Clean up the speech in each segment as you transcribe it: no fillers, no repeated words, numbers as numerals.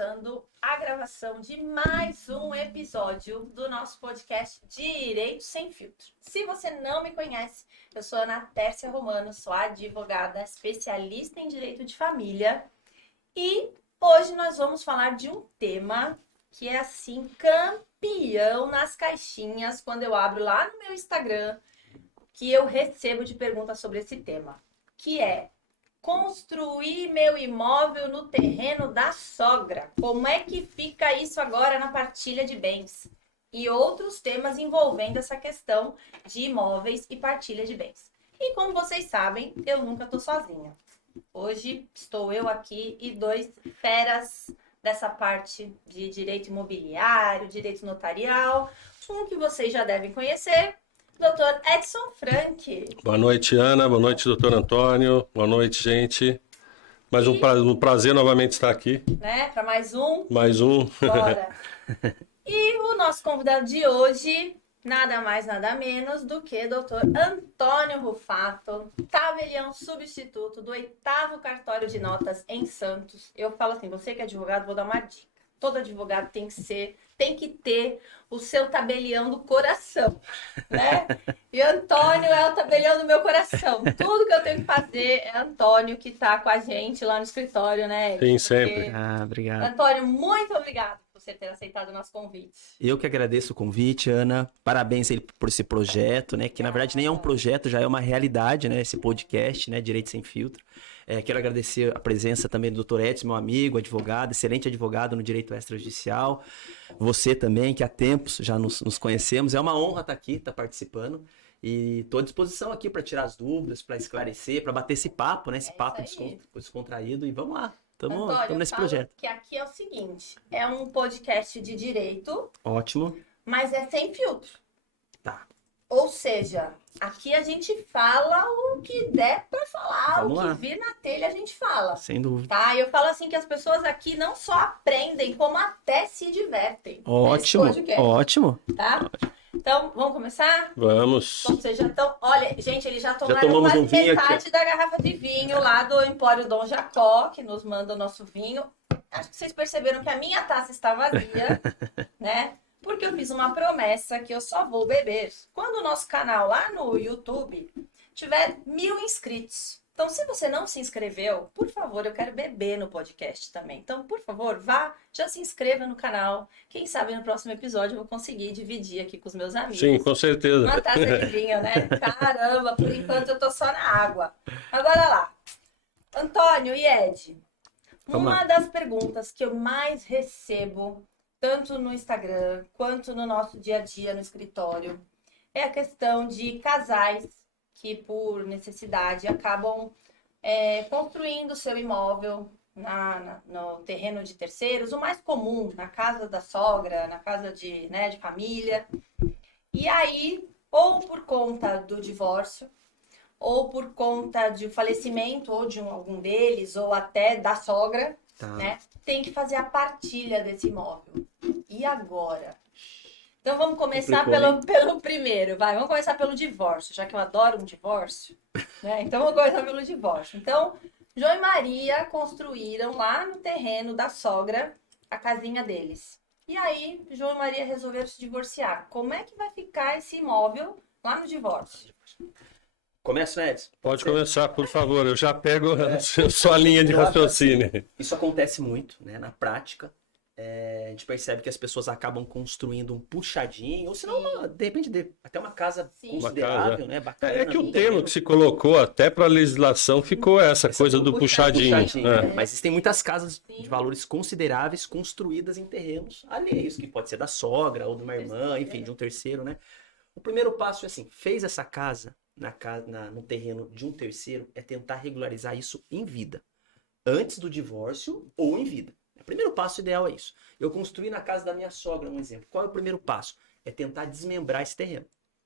começando a gravação de mais um episódio do nosso podcast Direito Sem Filtro. Se você não me conhece, eu sou Ana Tércia Romano, sou advogada especialista em direito de família e hoje nós vamos falar de um tema que é assim campeão nas caixinhas quando eu abro lá no meu Instagram, que eu recebo de perguntas sobre esse tema, que é construir meu imóvel no terreno da sogra. Como é que fica isso agora na partilha de bens? E outros temas envolvendo essa questão de imóveis e partilha de bens. E como vocês sabem, eu nunca estou sozinha. Hoje estou eu aqui e dois feras dessa parte de direito imobiliário, direito notarial, um que vocês já devem conhecer, Dr. Edson Frank. Boa noite, Ana. Boa noite, doutor Antônio. Boa noite, gente. Mais um prazer novamente estar aqui. Né, para mais um. Mais um. Bora. E o nosso convidado de hoje, nada mais, nada menos do que Dr. Antônio Rufato, tabelião substituto do 8º Cartório de Notas em Santos. Eu falo assim, você que é advogado, vou dar uma dica. Todo advogado tem que ter o seu tabelião do coração, né? E Antônio é o tabelião do meu coração. Tudo que eu tenho que fazer é Antônio que tá com a gente lá no escritório, né? Sim, sempre. Obrigado. Antônio, muito obrigado por você ter aceitado o nosso convite. Eu que agradeço o convite, Ana. Parabéns aí por esse projeto, né? Que na verdade nem é um projeto, já é uma realidade, né? Esse podcast, né? Direito Sem Filtro. Quero agradecer a presença também do Dr. Edson, meu amigo, advogado, excelente advogado no direito extrajudicial. Você também, que há tempos já nos conhecemos. É uma honra estar aqui, estar participando. E estou à disposição aqui para tirar as dúvidas, para esclarecer, para bater esse papo, né? Esse papo descontraído. E vamos lá, estamos nesse projeto. Que aqui é o seguinte, é um podcast de direito. Ótimo. Mas é sem filtro. Tá. Ou seja, aqui a gente fala o que der pra falar, Vamos o lá. que vir na telha a gente fala. Sem dúvida. Tá? Eu falo assim que as pessoas aqui não só aprendem, como até se divertem. Ótimo, nesse podcast, ótimo. tá? Então, vamos começar? Vamos. Como vocês já estão... Olha, gente, eles já tomaram tomamos quase um vinho metade aqui. da garrafa de vinho lá do Empório Dom Jacó, que nos manda o nosso vinho. Acho que vocês perceberam que a minha taça está vazia, né? Porque eu fiz uma promessa que eu só vou beber quando o nosso canal lá no YouTube tiver 1000 inscritos. Então, se você não se inscreveu, por favor, eu quero beber no podcast também. Então, por favor, vá, já se inscreva no canal. Quem sabe no próximo episódio eu vou conseguir dividir aqui com os meus amigos. Sim, com certeza. Uma taça de vinho, né? Caramba, por enquanto eu tô só na água. Agora lá. Antônio e Ed, uma das perguntas que eu mais recebo, tanto no Instagram quanto no nosso dia a dia no escritório, é a questão de casais que, por necessidade, acabam construindo seu imóvel no terreno de terceiros, o mais comum, na casa da sogra, na casa de família. E aí, ou por conta do divórcio, ou por conta de falecimento, ou de algum deles, ou até da sogra, né? Tem que fazer a partilha desse imóvel. E agora? Então vamos começar pelo primeiro, vai. Vamos começar pelo divórcio, já que eu adoro um divórcio, né? Então vamos começar pelo divórcio. Então, João e Maria construíram lá no terreno da sogra a casinha deles. E aí, João e Maria resolveram se divorciar. Como é que vai ficar esse imóvel lá no divórcio? Começa, Edson? Pode começar, por favor. Eu já pego a sua linha de raciocínio. Isso acontece muito, né? Na prática, a gente percebe que as pessoas acabam construindo um puxadinho, ou senão, de repente, até uma casa considerável, né? Bacana. É que o termo que se colocou até para a legislação ficou essa coisa do puxadinho. Mas existem muitas casas de valores consideráveis construídas em terrenos alheios, que pode ser da sogra ou de uma irmã, enfim, de um terceiro, né? O primeiro passo é assim, fez essa casa no terreno de um terceiro, é tentar regularizar isso em vida. Antes do divórcio ou em vida. O primeiro passo ideal é isso. Eu construí na casa da minha sogra, um exemplo. Qual é o primeiro passo? É tentar desmembrar esse terreno,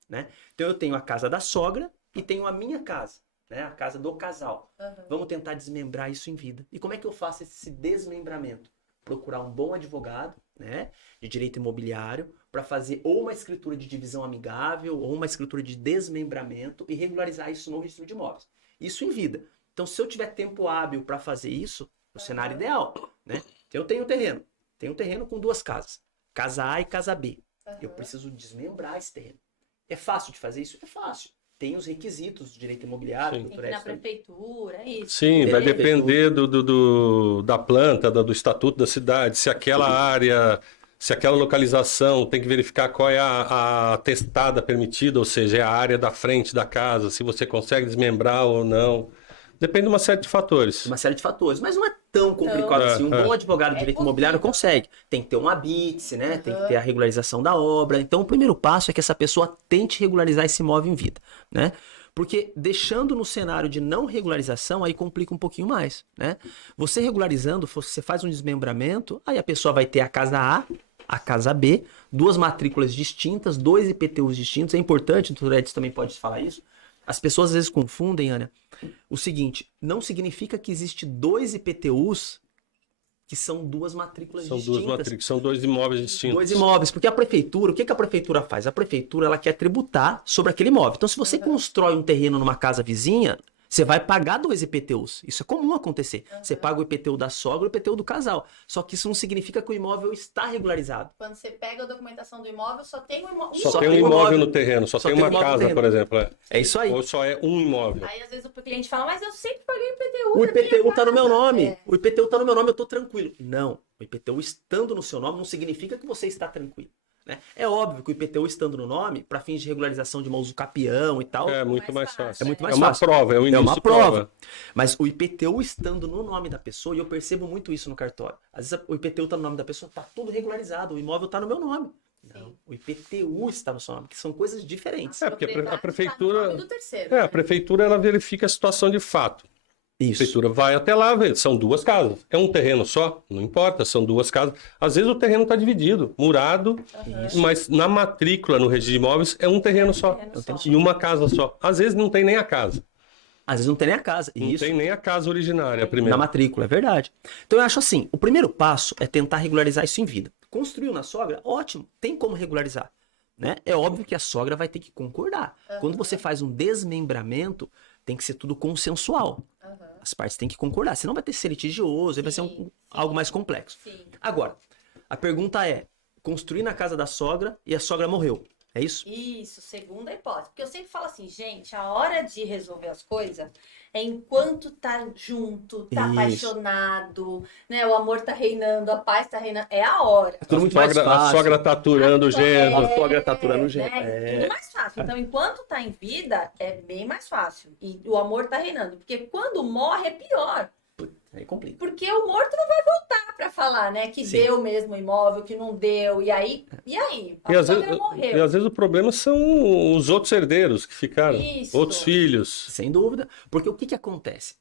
né? Então eu tenho a casa da sogra e tenho a minha casa, né? A casa do casal. Vamos tentar desmembrar isso em vida. E como é que eu faço esse desmembramento? Procurar um bom advogado, né, de direito imobiliário, para fazer ou uma escritura de divisão amigável ou uma escritura de desmembramento e regularizar isso no registro de imóveis. Isso em vida. Então, se eu tiver tempo hábil para fazer isso, no cenário ideal, né? Eu tenho um terreno. Tenho um terreno com 2 casas. Casa A e casa B. Aham. Eu preciso desmembrar esse terreno. É fácil de fazer isso? É fácil. Tem os requisitos do direito imobiliário. Sim. Tem que ir na prefeitura, é isso. Sim, vai Beleza. depender da planta, do estatuto da cidade, se aquela área, se aquela localização, tem que verificar qual é a testada permitida, ou seja, é a área da frente da casa, se você consegue desmembrar ou não. Depende de uma série de fatores. Uma série de fatores, mas não é tão complicado assim. Um bom advogado de direito imobiliário consegue. Tem que ter um habite, né? Tem que ter a regularização da obra. Então, o primeiro passo é que essa pessoa tente regularizar esse imóvel em vida, né? Porque deixando no cenário de não regularização, aí complica um pouquinho mais, né? Você regularizando, você faz um desmembramento, aí a pessoa vai ter a casa A, a casa B, 2 matrículas distintas, 2 IPTUs distintos. É importante, o Edson também pode falar isso. As pessoas às vezes confundem, Ana, o seguinte, não significa que existe 2 IPTUs que são 2 matrículas São distintas. 2 matrículas, são 2 imóveis distintos. 2 imóveis, porque a prefeitura, o que a prefeitura faz? A prefeitura, ela quer tributar sobre aquele imóvel. Então, se você constrói um terreno numa casa vizinha, você vai pagar 2 IPTUs. Isso é comum acontecer. Você paga o IPTU da sogra e o IPTU do casal. Só que isso não significa que o imóvel está regularizado. Quando você pega a documentação do imóvel, só tem um imóvel. Só tem um imóvel no terreno, só tem uma imóvel no casa, terreno. por exemplo. É isso aí. Ou só é um imóvel. Aí, às vezes, o cliente fala, mas eu sempre paguei IPTU. O da minha IPTU tá no meu casa. nome. É. O IPTU tá no meu nome, eu tô tranquilo. Não. O IPTU estando no seu nome não significa que você está tranquilo, né? É óbvio que o IPTU estando no nome, para fins de regularização de uma uso capião e tal, É muito mais fácil. fácil. É muito mais uma fácil. prova, é um início é uma de prova. Mas o IPTU estando no nome da pessoa, e eu percebo muito isso no cartório. Às vezes o IPTU tá no nome da pessoa, tá tudo regularizado, o imóvel tá no meu nome. Não, o IPTU está no seu nome, que são coisas diferentes. É, porque a Propriedade prefeitura- tá no nome do terceiro, É, a né? prefeitura ela verifica a situação de fato. A Isso. prefeitura vai até lá, vê, são 2 casas. É um terreno só? Não importa, são 2 casas. Às vezes o terreno está dividido, murado, Isso. mas na matrícula, no registro de imóveis, é um terreno só. Terreno só. E uma casa só. Às vezes não tem nem a casa. Às vezes não tem nem a casa. Não Isso. tem nem a casa originária, a primeira. Na matrícula, é verdade. Então eu acho assim, o primeiro passo é tentar regularizar isso em vida. Construiu na sogra? Ótimo, tem como regularizar, né? É óbvio que a sogra vai ter que concordar. Quando você faz um desmembramento, tem que ser tudo consensual. Aham. As partes têm que concordar, senão vai ter que ser litigioso, aí vai ser Sim, algo mais complexo. Sim. Agora, a pergunta é, construir na casa da sogra e a sogra morreu, é isso? Isso, segunda hipótese. Porque eu sempre falo assim, gente, a hora de resolver as coisas é enquanto tá junto, tá Isso. apaixonado, né? O amor tá reinando, a paz tá reinando. É a hora. Tudo muito mais A fácil. sogra tá aturando o genro. A sogra tá aturando o genro. Né? Tudo mais fácil. Então, enquanto tá em vida, é bem mais fácil. E o amor tá reinando. Porque quando morre é pior. Aí complica. Porque o morto não vai voltar pra falar, né? Que Sim. deu mesmo o imóvel, que não deu. E aí? A E às, sogra vezes, morreu. e às vezes o problema são os outros herdeiros que ficaram. Isso. Outros filhos. Sem dúvida. Porque o que que acontece?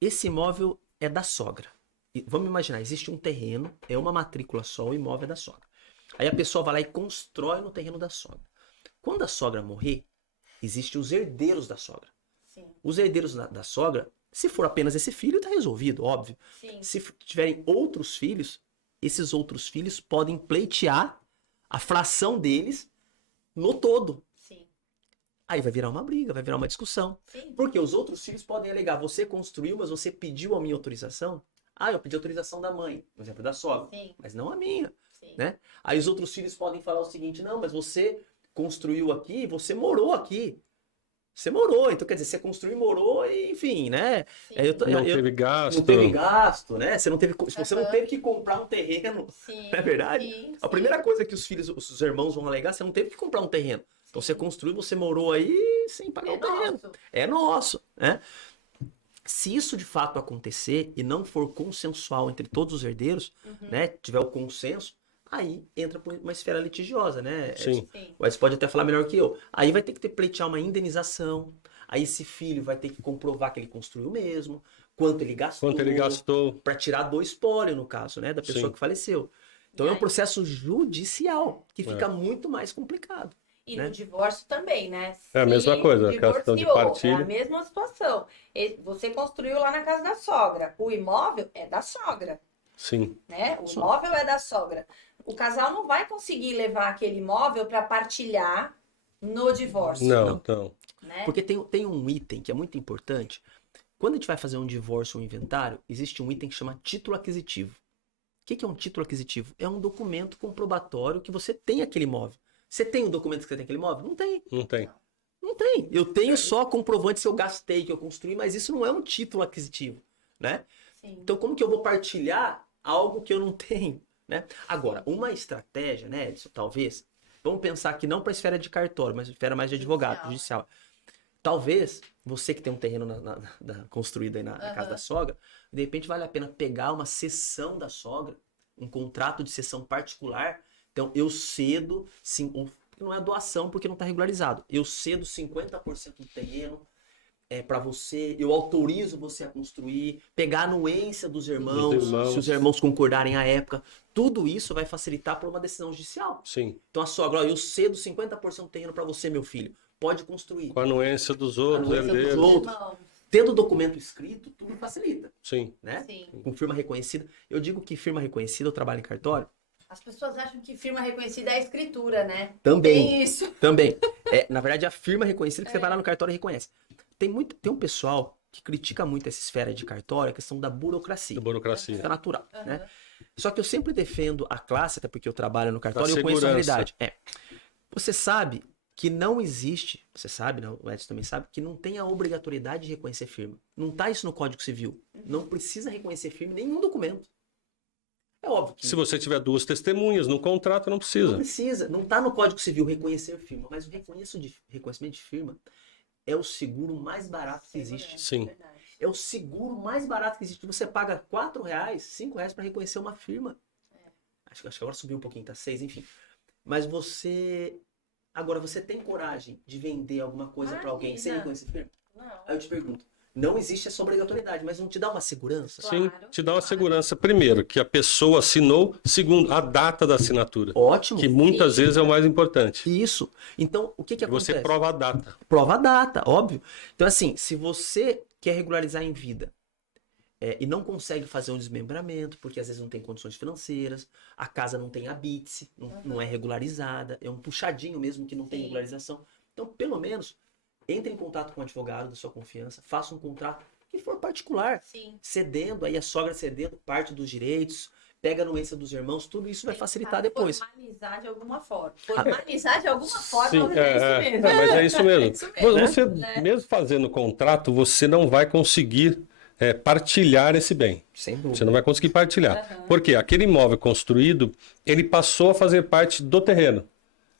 Esse imóvel é da sogra. E vamos imaginar, existe um terreno, é uma matrícula só, o imóvel é da sogra. Aí a pessoa vai lá e constrói no terreno da sogra. Quando a sogra morrer, existem os herdeiros da sogra. Sim, Os herdeiros da sogra, se for apenas esse filho, está resolvido, óbvio. sim. Se tiverem outros filhos, esses outros filhos podem pleitear a fração deles no todo. Sim, Aí vai virar uma briga, vai virar uma discussão. sim. Porque os outros filhos podem alegar, você construiu, mas você pediu a minha autorização? Ah, eu pedi autorização da mãe, por exemplo, da sogra, Sim, mas não a minha, sim. né? Aí os outros filhos podem falar o seguinte, não, mas você construiu aqui, você morou aqui. Você morou, então quer dizer, você construiu e morou, e, enfim, né? Sim. Não teve gasto. Não teve gasto, né? Você não teve, se você não Aham. teve que comprar um terreno, Sim, não é verdade? sim, A sim. primeira coisa que os filhos, os irmãos vão alegar, você não teve que comprar um terreno. Então você construiu, você morou aí sem pagar É o terreno. nosso. É nosso, né? Se isso de fato acontecer e não for consensual entre todos os herdeiros, né, tiver o consenso, aí entra por uma esfera litigiosa, né? Sim. Sim. O Edson pode até falar melhor que eu. Aí vai ter que pleitear uma indenização. Aí esse filho vai ter que comprovar que ele construiu mesmo, quanto ele gastou. Quanto ele gastou. Para tirar do espólio, no caso, né, da pessoa Sim. que faleceu. Então E é um aí? processo judicial que fica É. muito mais complicado. E né? no divórcio também, né? É a mesma Se coisa, a questão de divorciou, partilha. É a mesma situação. Você construiu lá na casa da sogra. O imóvel é da sogra, Sim. né? O imóvel é da sogra. O casal não vai conseguir levar aquele imóvel para partilhar no divórcio. Não, não. Né? Porque tem um item que é muito importante. Quando a gente vai fazer um divórcio ou um inventário, existe um item que chama título aquisitivo. que é um título aquisitivo? É um documento comprobatório que você tem aquele imóvel. Você tem um documento que você tem aquele imóvel? Não tem. Não tem. Não tem. Eu tenho só comprovante se eu gastei, que eu construí, mas isso não é um título aquisitivo, né? Sim. Então, como que eu vou partilhar algo que eu não tenho, né? Agora, uma estratégia, né, Edson, talvez, vamos pensar que não para a esfera de cartório, mas esfera mais de advogado, judicial. Talvez, você que tem um terreno construído aí na casa da sogra, de repente vale a pena pegar uma cessão da sogra, um contrato de cessão particular. Então, eu cedo, sim, não é doação porque não está regularizado. Eu cedo 50% do terreno para você, eu autorizo você a construir, pegar a anuência dos irmãos, se os irmãos concordarem à época. Tudo isso vai facilitar por uma decisão judicial. Sim. Então, a sogra, eu cedo 50% do terreno para você, meu filho. Pode construir. Com a anuência dos outros, herdeiros. Tendo o documento escrito, tudo facilita. Sim. Né? Sim. Com firma reconhecida. Eu digo que firma reconhecida, eu trabalho em cartório. As pessoas acham que firma reconhecida é a escritura, né? Também. Tem isso. Também. Na verdade, a firma reconhecida que você vai lá no cartório e reconhece. Tem um pessoal que critica muito essa esfera de cartório, a questão da burocracia. Da burocracia. Isso é natural, né? Só que eu sempre defendo a classe, até porque eu trabalho no cartório e eu conheço a segurança. realidade. Você sabe que não existe, você sabe, né? O Edson também sabe, que não tem a obrigatoriedade de reconhecer firma. Não tá isso no Código Civil. Não precisa reconhecer firma em nenhum documento. É óbvio que... Se você tiver 2 testemunhas no contrato, não Não precisa. precisa. Não tá no Código Civil reconhecer firma. Mas o reconhecimento de firma é o seguro mais barato que existe. Sim. É o seguro mais barato que existe. Você paga R$4, R$5 para reconhecer uma firma. Acho que agora subiu um pouquinho, tá 6, enfim. Mas agora, você tem coragem de vender alguma coisa para alguém sem reconhecer firma? Não. Aí eu te pergunto, não existe essa obrigatoriedade, mas não te dá uma segurança? Sim, te dá uma segurança. Primeiro, que a pessoa assinou. Segundo, a data da assinatura. Ótimo. Que muitas vezes é o mais importante. Isso. Então, o que acontece? Você prova a data. Prova a data, óbvio. Então, assim, se você quer regularizar em vida e não consegue fazer um desmembramento, porque às vezes não tem condições financeiras, a casa não tem habite, não é regularizada, é um puxadinho mesmo que não tem regularização. Então, pelo menos, entre em contato com um advogado da sua confiança, faça um contrato que for particular, cedendo, aí a sogra cedendo parte dos direitos, pega a anuência dos irmãos, tudo isso vai facilitar depois. Formalizar de alguma forma. Formalizar de alguma forma, Sim, mas é isso mesmo. mas é isso mesmo. É isso mesmo, Você, né? mesmo fazendo contrato, você não vai conseguir partilhar esse bem. Sem dúvida. Você não vai conseguir partilhar. Porque aquele imóvel construído, ele passou a fazer parte do terreno.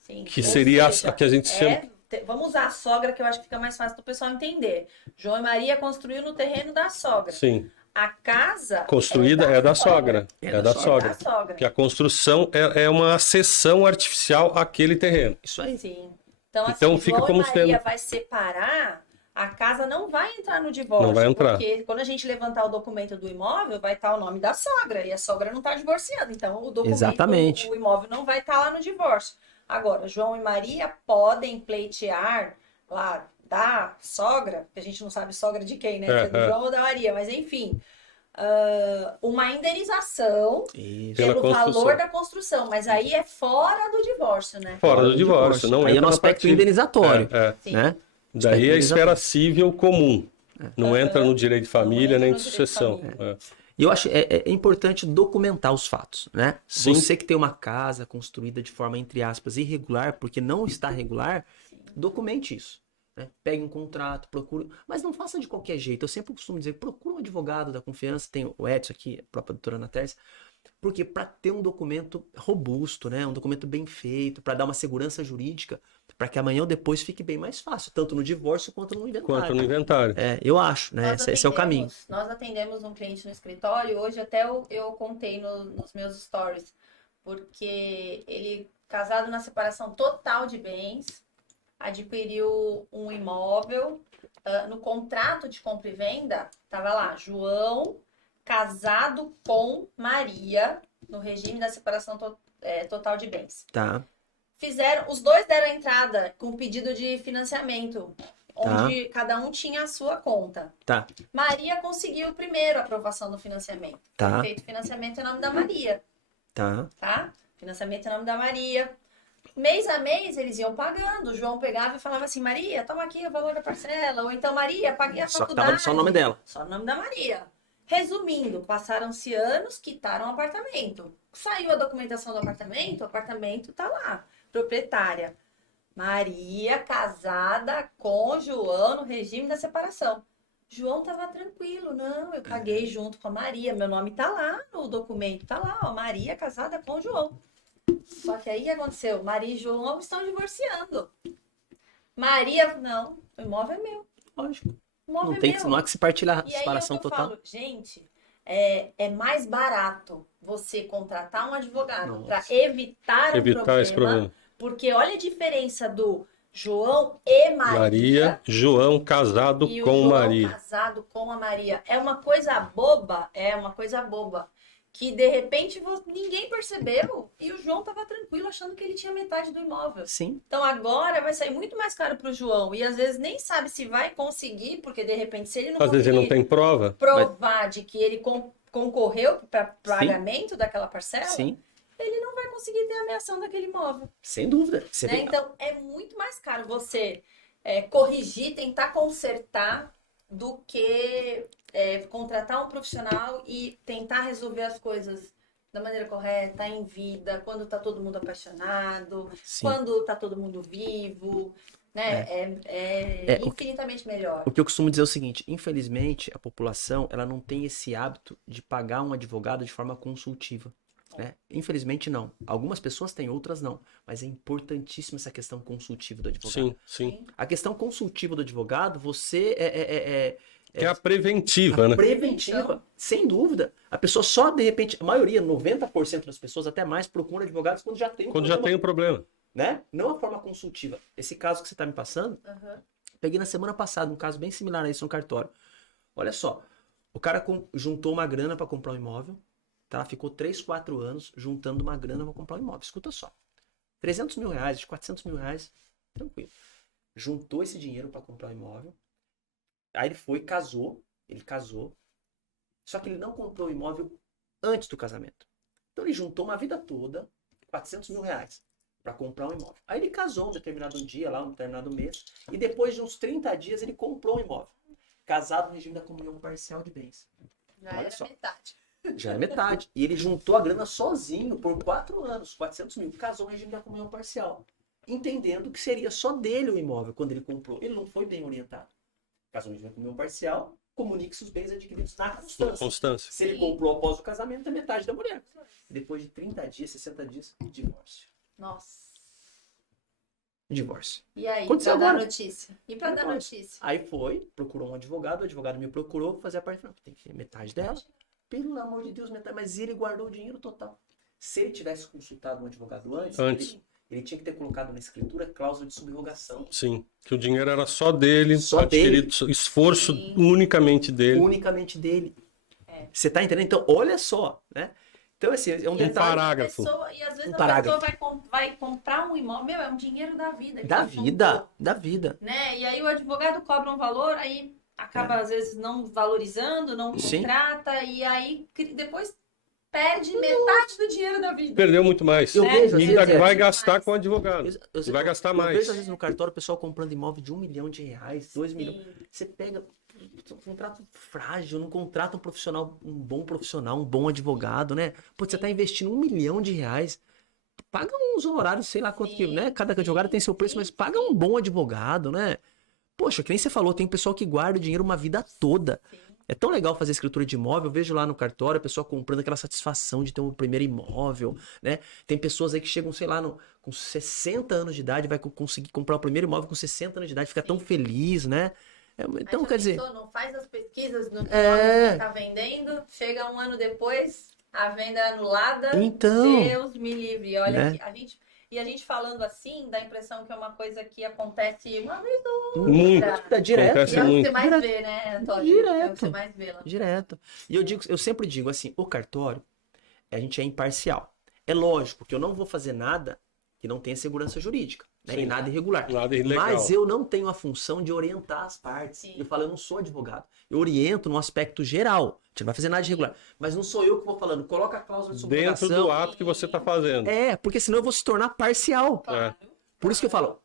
Sim. Que Ou seria seja, a que a gente chama... Vamos usar a sogra, que eu acho que fica mais fácil do pessoal entender. João e Maria construiu no terreno da sogra. Sim. A casa Construída é da sogra. É da sogra. sogra. Porque a construção é uma acessão artificial àquele terreno. Isso aí. Sim. Então, assim, Então, fica João como e Maria sendo- vai separar, a casa não vai entrar no divórcio. Não vai entrar. Porque quando a gente levantar o documento do imóvel, vai estar o nome da sogra. E a sogra não está divorciando. Então, o documento, Exatamente. o imóvel não vai estar lá no divórcio. Agora, João e Maria podem pleitear lá da sogra, que a gente não sabe sogra de quem, né? Se é do João ou da Maria, mas enfim. Uma indenização Isso. Pela pelo construção. valor da construção. Mas aí é fora do divórcio, né? Fora do divórcio. Não Aí é entra no na aspecto partilha. indenizatório. Sim. Né? Daí é a esfera civil comum. Não entra no direito de família entra nem no de direito de sucessão. família. E eu acho importante documentar os fatos, né? Sim. Você que tem uma casa construída de forma, entre aspas, irregular, porque não está regular, documente isso. Né? Pegue um contrato, procure... Mas não faça de qualquer jeito. Eu sempre costumo dizer, procure um advogado da confiança. Tem o Edson aqui, a própria doutora Ana Tércia. Porque para ter um documento robusto, né? Um documento bem feito, para dar uma segurança jurídica, para que amanhã ou depois fique bem mais fácil, tanto no divórcio quanto no inventário. Quanto no inventário. Eu acho, né? Esse é o caminho. Nós atendemos um cliente no escritório, hoje até eu contei nos meus stories, porque ele, casado na separação total de bens, adquiriu um imóvel, no contrato de compra e venda, estava lá, João, casado com Maria, no regime da separação total de bens. Tá. Os dois deram entrada com pedido de financiamento, onde cada um tinha a sua conta. Tá. Maria conseguiu primeiro a aprovação do financiamento. Tá. Foi feito financiamento em nome da Maria, Tá. tá? Financiamento em nome da Maria. Mês a mês eles iam pagando. O João pegava e falava assim, Maria, toma aqui o valor da parcela. Ou então, Maria, paguei a Só que faculdade. tava só o nome dela. Só o nome da Maria. Resumindo, passaram-se anos, quitaram o apartamento. Saiu a documentação do apartamento, o apartamento tá lá, proprietária. Maria, casada com João no regime da separação. João tava tranquilo, não, eu paguei junto com a Maria, meu nome tá lá no documento, tá lá, ó, Maria casada com João. Só que aí o que aconteceu? Maria e João estão divorciando. Maria, não, o imóvel é meu. Lógico. O imóvel Não, tem, é meu. não há que se partilhar a E aí separação é o que eu total. falo, gente, é mais barato você contratar um advogado para evitar esse problema. porque olha a diferença do João e Maria João casado e o com João Maria. casado com a Maria. É uma coisa boba, que de repente ninguém percebeu e o João tava tranquilo achando que ele tinha metade do imóvel. Sim. Então agora vai sair muito mais caro pro João e às vezes nem sabe se vai conseguir, porque de repente se ele não Às vezes ele não tem prova. provar de que ele concorreu para pagamento daquela parcela, Sim. ele não vai conseguir ter a ameação daquele imóvel. Sem dúvida. Você Né? vê- Então é muito mais caro você corrigir, tentar consertar do que contratar um profissional e tentar resolver as coisas da maneira correta, em vida, quando tá todo mundo apaixonado, Sim. quando tá todo mundo vivo, né? É infinitamente melhor. O que eu costumo dizer é o seguinte, infelizmente, a população, ela não tem esse hábito de pagar um advogado de forma consultiva, né? Infelizmente, não. Algumas pessoas têm, outras não. Mas é importantíssima essa questão consultiva do advogado. Sim, sim. A questão consultiva do advogado, você Que é a preventiva, né? preventiva, Então. sem dúvida. A pessoa só, de repente, a maioria, 90% das pessoas, até mais, procuram advogados quando já tem um Quando já tem o problema. né? Não a forma consultiva. Esse caso que você está me passando, Uhum. peguei na semana passada um caso bem similar a isso no cartório. Olha só, o cara juntou uma grana para comprar um imóvel, tá? Ficou 3, 4 anos juntando uma grana para comprar um imóvel. Escuta só, 300 mil reais, 400 mil reais, tranquilo. Juntou esse dinheiro para comprar um imóvel, aí ele foi, ele casou, só que ele não comprou o imóvel antes do casamento. Então ele juntou uma vida toda, 400 mil reais, para comprar um imóvel. Aí ele casou um determinado dia, lá um determinado mês, e depois de uns 30 dias ele comprou um imóvel. Casado no regime da comunhão parcial de bens. Já Olha era só. metade. Já é metade. E ele juntou a grana sozinho por 4 anos, 400 mil. Casou no regime da comunhão parcial. Entendendo que seria só dele o imóvel quando ele comprou. Ele não foi bem orientado. Casou no regime da comunhão parcial, comunique-se os bens adquiridos na constância. Constância. Se ele comprou após o casamento, é metade da mulher. Depois de 30 dias, 60 dias, divórcio. Nossa. Divórcio. E aí, Aconteceu pra dar agora. notícia? E pra dar Divórcio. notícia? Aí foi, procurou um advogado, o advogado me procurou, vou fazer a parte. Não, tem que ser metade dela. Pelo amor de Deus, metade. Mas ele guardou o dinheiro total. Se ele tivesse consultado um advogado antes. Ele tinha que ter colocado na escritura cláusula de subrogação. Sim, que o dinheiro era só dele, Só adquirido, esforço Sim. unicamente dele. Unicamente dele. Você tá entendendo? Então, olha só, né? Então, assim, é um Um detalhe. parágrafo. E às vezes Um a parágrafo. pessoa vai comprar um imóvel. Meu, é um dinheiro da vida. que Da você vida, juntou, da vida. né? E aí o advogado cobra um valor, aí acaba às vezes não valorizando, não Sim. contrata, e aí depois perde metade do dinheiro da vida. Perdeu muito mais. Eu vejo, às E vezes, ainda vai é. gastar com o advogado. E vai gastar mais. Eu vejo, às vezes, no cartório, o pessoal comprando imóvel de R$1 milhão, 2 milhões. Sim. Você pega um contrato frágil, não contrata um profissional, um bom profissional, um bom advogado, né? Pô, você tá investindo R$1 milhão. Paga uns honorários, sei lá quanto que, né? Cada advogado tem seu preço, mas paga um bom advogado, né? Poxa, que nem você falou, tem pessoal que guarda o dinheiro uma vida toda. Sim. É tão legal fazer escritura de imóvel, eu vejo lá no cartório a pessoa comprando aquela satisfação de ter um primeiro imóvel, né? Tem pessoas aí que chegam, sei lá, com 60 anos de idade, vai conseguir comprar o primeiro imóvel com 60 anos de idade, fica tão feliz, né? Então, Aí já quer dizer... pensou, não faz as pesquisas no É. que tá vendendo, chega um ano depois, a venda é anulada. Então, Deus me livre. E olha, Né? a gente falando assim, dá a impressão que é uma coisa que acontece uma vez ou Muito. tá direto, Acontece E é o que muito. você mais Direto. vê, né, Antônio? É o Direto. que você mais vê lá. direto. E eu sempre digo assim, o cartório, a gente é imparcial. É lógico que eu não vou fazer nada que não tenha segurança jurídica, né? Sim. E nada irregular. Nada ilegal. Mas eu não tenho a função de orientar as partes. Sim. Eu falo, eu não sou advogado. Eu oriento no aspecto geral. A gente não vai fazer nada de irregular. Mas não sou eu que vou falando, coloca a cláusula de Dentro subrogação. do ato que você está fazendo. É, porque senão eu vou se tornar parcial. Claro. Por isso que eu falo,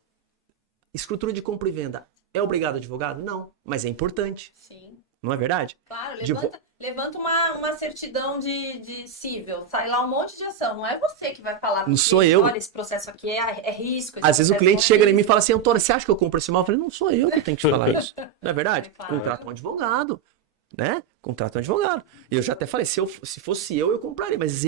escritura de compra e venda é obrigado advogado? Não, mas é importante. Sim, Não é verdade? claro. Divo- Levanta uma certidão de cível, sai lá um monte de ação. Não é você que vai falar. Não sou eu. Olha, esse processo aqui é risco. Às vezes o processo cliente não é chega em mim e risco. fala assim, Antônio, você acha que eu compro esse imóvel? Eu falei, não sou eu que tenho que te falar isso. Não é verdade? É claro. Contrata um advogado, né? Contrata um advogado. E eu já até falei, se fosse eu compraria. Mas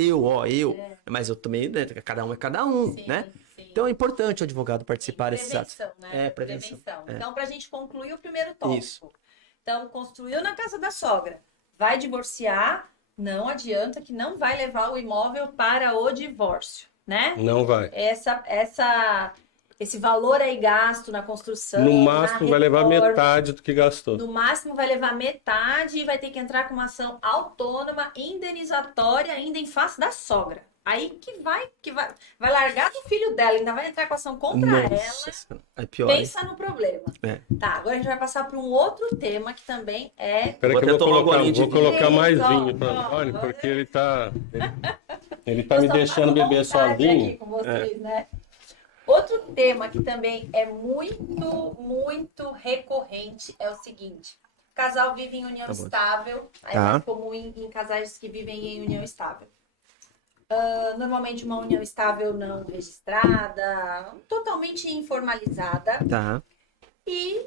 Mas eu também, né? Cada um é cada um, Sim, né? sim. Então é importante o advogado participar desses atos. Prevenção, né? Prevenção. É. Então, pra gente concluir o primeiro tópico. Isso. Então, construiu na casa da sogra. Vai divorciar, não adianta que não vai levar o imóvel para o divórcio, né? Não vai. Esse valor aí gasto na construção, No máximo na vai levar reforma, metade do que gastou. no máximo vai levar metade e vai ter que entrar com uma ação autônoma, indenizatória, ainda em face da sogra. Aí vai largar do filho dela, ainda vai entrar com ação contra ela. É pior. Pensa no problema. É. Tá, agora a gente vai passar para um outro tema que também é. Peraí que eu Vou até tomar um golinho de vou colocar vinho. mais Isso, vinho para ó, Antônio, ó. porque ele tá me deixando Tô beber à vontade sozinho. aqui com vocês, né? Outro tema que também é muito, muito recorrente é o seguinte: o casal vive em união Tá bom. estável, é Tá. mais comum em casais que vivem em união estável. Normalmente uma união estável não registrada, totalmente informalizada, Tá. e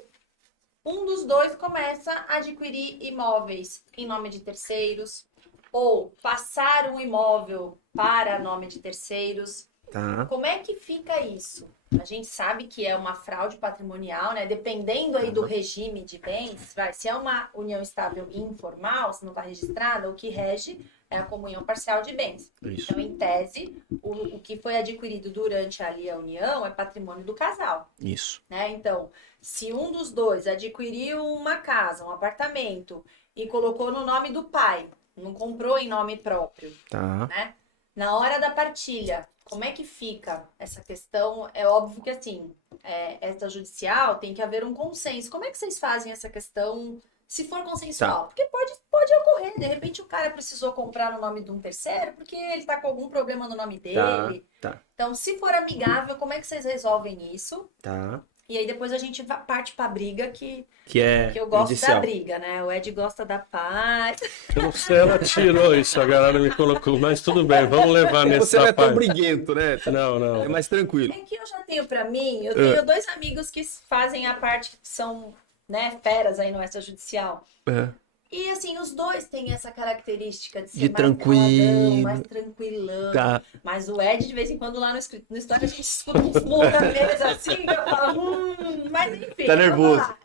um dos dois começa a adquirir imóveis em nome de terceiros ou passar um imóvel para nome de terceiros. Tá. Como é que fica isso? A gente sabe que é uma fraude patrimonial, né? Dependendo aí do regime de bens, se é uma união estável e informal, se não está registrada, o que rege é a comunhão parcial de bens. Isso. Então, em tese, o que foi adquirido durante ali a união é patrimônio do casal, Isso. né? Então, se um dos dois adquiriu uma casa, um apartamento e colocou no nome do pai, não comprou em nome próprio, Tá. né? Na hora da partilha, como é que fica essa questão? É óbvio que, assim, extrajudicial tem que haver um consenso. Como é que vocês fazem essa questão, se for consensual? Tá. Porque pode ocorrer, de repente o cara precisou comprar no nome de um terceiro porque ele tá com algum problema no nome dele. Tá. Então, se for amigável, como é que vocês resolvem isso? Tá. E aí depois a gente parte pra briga, que Que eu gosto judicial. da briga, né? O Ed gosta da paz. Eu não sei, ela tirou isso, a galera me colocou, mas tudo bem, vamos levar nesse Você não é tão rapaz. briguento, né? Não. É mais tranquilo. É que eu já tenho pra mim, eu tenho dois amigos que fazem a parte que são, né, feras aí no extrajudicial. É. E assim, os dois têm essa característica de ser De mais tranquilo. caladão, mais tranquilão. Tá. Mas o Ed, de vez em quando, lá no escritório, a gente escuta uns murros na mesa assim, que eu falo, mas enfim. Tá vamos nervoso. lá.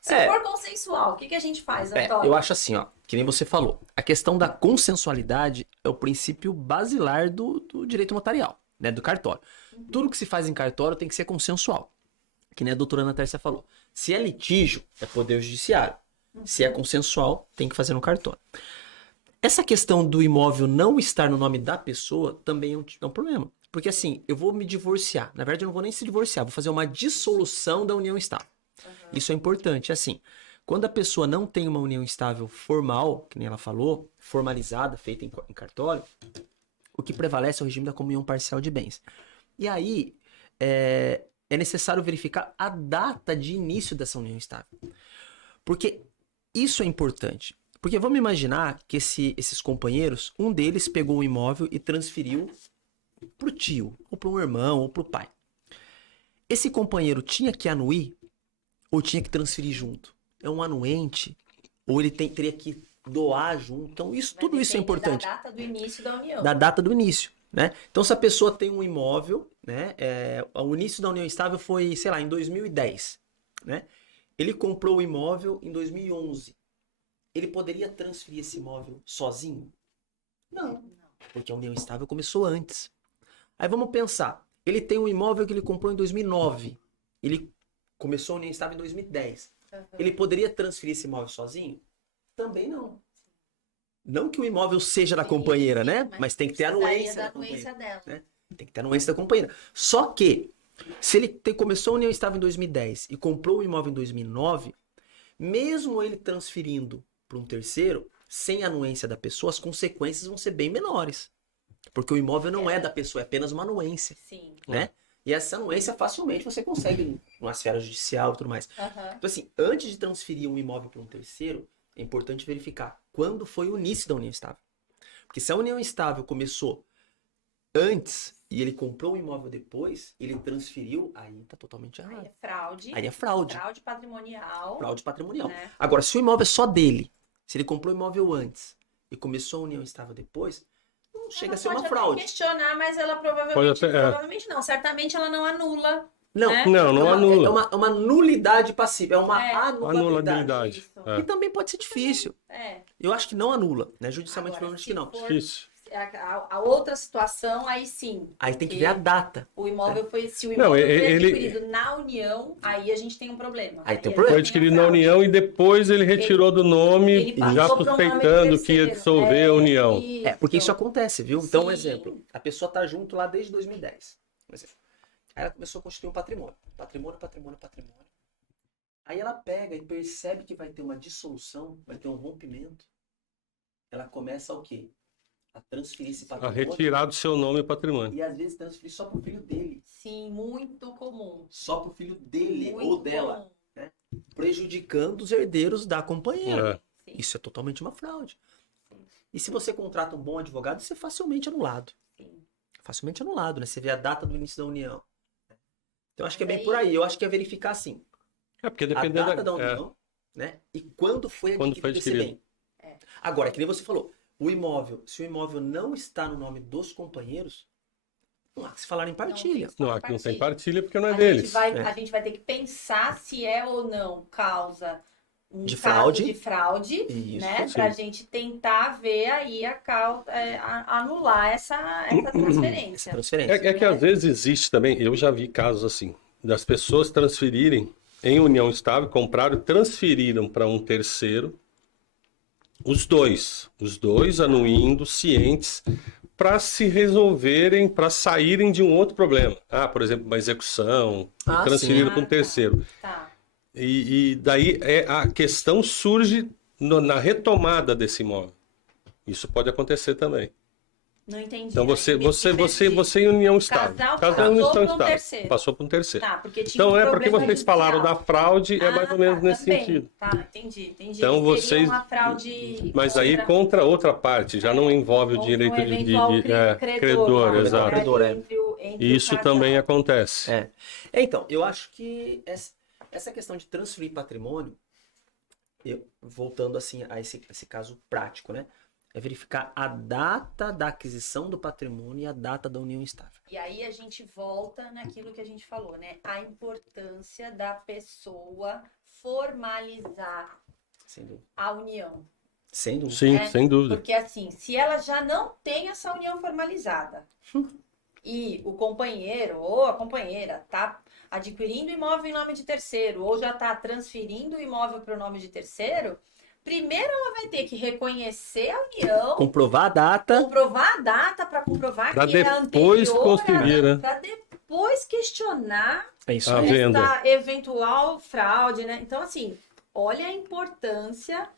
Se for consensual, o que a gente faz, Antônio? Eu acho assim, ó, que nem você falou. A questão da consensualidade é o princípio basilar do direito notarial, né? Do cartório. Tudo que se faz em cartório tem que ser consensual. Que nem a doutora Ana Tércia falou. Se é litígio, é poder judiciário. Se é consensual, tem que fazer no cartório. Essa questão do imóvel não estar no nome da pessoa também é um problema. Porque assim, eu vou me divorciar. Na verdade, eu não vou nem se divorciar. Vou fazer uma dissolução da união estável. Isso é importante. Assim, quando a pessoa não tem uma união estável formal, que nem ela falou, formalizada, feita em cartório, o que prevalece é o regime da comunhão parcial de bens. E aí, é necessário verificar a data de início dessa união estável. Porque isso é importante. Porque vamos imaginar que esses companheiros, um deles pegou um imóvel e transferiu pro tio, ou pro irmão, ou pro pai. Esse companheiro tinha que anuir ou tinha que transferir junto? É um anuente? Ou ele teria que doar junto? Então, tudo isso é importante. Da data do início da união. Da data do início, né? Então, se a pessoa tem um imóvel, né? O início da união estável foi, sei lá, em 2010, né? Ele comprou o imóvel em 2011. Ele poderia transferir esse imóvel sozinho? Não. Porque a união estável começou antes. Aí vamos pensar. Ele tem um imóvel que ele comprou em 2009. Ele começou a união estável em 2010. Ele poderia transferir esse imóvel sozinho? Também não. Não que o imóvel seja da companheira, né? Mas tem que ter a anuência da companheira. Dela. Né? Tem que ter a anuência da companheira. Só que, se ele começou a união estável em 2010 e comprou o imóvel em 2009, mesmo ele transferindo para um terceiro, sem a anuência da pessoa, as consequências vão ser bem menores. Porque o imóvel não é da pessoa, é apenas uma anuência. Sim. Né? E essa anuência facilmente você consegue numa esfera judicial e tudo mais. Então assim, antes de transferir um imóvel para um terceiro, é importante verificar quando foi o início da união estável. Porque se a união estável começou antes e ele comprou o imóvel depois, ele transferiu, aí tá totalmente Aí errado. é fraude. Aí é fraude. Fraude patrimonial. Fraude patrimonial. Né? Agora, se o imóvel é só dele, se ele comprou o imóvel antes e começou a união estável depois, não chega a ser uma Pode fraude. até questionar, mas ela provavelmente, Pode até- provavelmente não. Certamente ela não anula. Não, né? Não anula. É uma nulidade passiva, é uma É. anulabilidade. Anulabilidade. Isso. É. E também pode ser difícil. É. Eu acho que não anula, né? Judicialmente Agora, falando, acho que não. se for Difícil. a outra situação, aí sim. Aí tem que porque ver a data. O imóvel foi, se o Não, imóvel foi ele- adquirido na união, aí a gente tem um problema. Aí tem um a problema. Foi gente tem adquirido a na fraude. união e depois ele retirou do nome, Ele passou já para um nome de suspeitando que ia terceiro. dissolver a união. Porque isso acontece, viu? Então, um Sim. exemplo. A pessoa tá junto lá desde 2010. Por exemplo. Aí ela começou a constituir um patrimônio. Patrimônio. Aí ela pega e percebe que vai ter uma dissolução, vai ter um rompimento. Ela começa o quê? A transferir esse A patrimônio. retirar do seu nome o patrimônio. E às vezes transferir só pro filho dele. Sim, muito comum. Só pro filho dele Muito ou dela. comum. Prejudicando os herdeiros da companheira. É. Sim, Isso é totalmente uma fraude. E se você contrata um bom advogado, isso é facilmente anulado. sim. Facilmente anulado, né? Você vê a data do início da união. Então, acho que é Mas bem aí- por aí. Eu acho que é verificar, assim, É porque a dependendo data da é. união, né? E quando foi Quando foi adquirido esse bem. É. Agora, que nem você falou, o imóvel, se o imóvel não está no nome dos companheiros, não há que se falar em partilha. Não, aqui não tem partilha porque não é A deles. gente vai, É. a gente vai ter que pensar se é ou não causa um De caso fraude. de fraude, Isso. né? sim. Pra gente tentar ver aí anular essa transferência. Essa transferência. É que às vezes existe também, eu já vi casos assim, das pessoas transferirem em união estável, compraram e transferiram para um terceiro, os dois anuindo, cientes, para se resolverem, para saírem de um outro problema. Ah, por exemplo, uma execução, transferiram para um terceiro. Tá. E daí a questão surge na retomada desse imóvel. Isso pode acontecer também. Não entendi. Então Aí, você em união estável. Casal Casal em passou união por um estável. terceiro. Passou para um terceiro. Tá, porque tinha Então um é porque problema vocês falaram da judicial. fraude, é mais ou menos nesse também. sentido. Tá, entendi. Então Seria vocês- uma fraude Mas aí contra outra parte, já não envolve o contra direito um de eventual credor, né? exato. Credor, é. Entre o Isso casal. também acontece. Então, eu acho que essa questão de transferir patrimônio, voltando assim a esse caso prático, né? É verificar a data da aquisição do patrimônio e a data da união estável. E aí a gente volta naquilo que a gente falou, né? A importância da pessoa formalizar Sem dúvida. a união. Sem dúvida. Sim, É, sem dúvida. Porque assim, se ela já não tem essa união formalizada e o companheiro ou a companheira tá adquirindo imóvel em nome de terceiro ou já tá transferindo o imóvel para o nome de terceiro, primeiro ela vai ter que reconhecer a união, Comprovar a data. comprovar a data para comprovar Pra que é depois anterior, conseguir, né? para depois questionar É isso A aí. venda. essa eventual fraude, né? Então, assim, olha a importância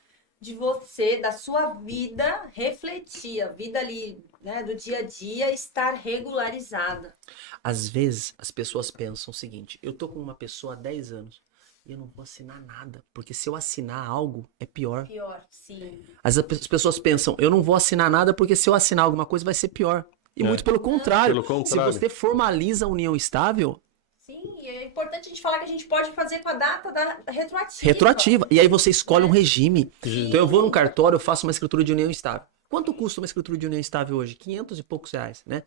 de você, da sua vida, refletir, a vida ali, né, do dia a dia, estar regularizada. Às vezes, as pessoas pensam o seguinte: eu tô com uma pessoa há 10 anos e eu não vou assinar nada, porque se eu assinar algo, é pior. Pior, sim. As pessoas pensam: eu não vou assinar nada, porque se eu assinar alguma coisa vai ser pior. E É. muito pelo contrário. Pelo contrário. Se você formaliza a união estável, Sim, e é importante a gente falar que a gente pode fazer com a data da retroativa. retroativa. E aí você escolhe um regime. Sim. Então eu vou num cartório, eu faço uma escritura de união estável. Quanto custa uma escritura de união estável hoje? 500 e poucos reais, né?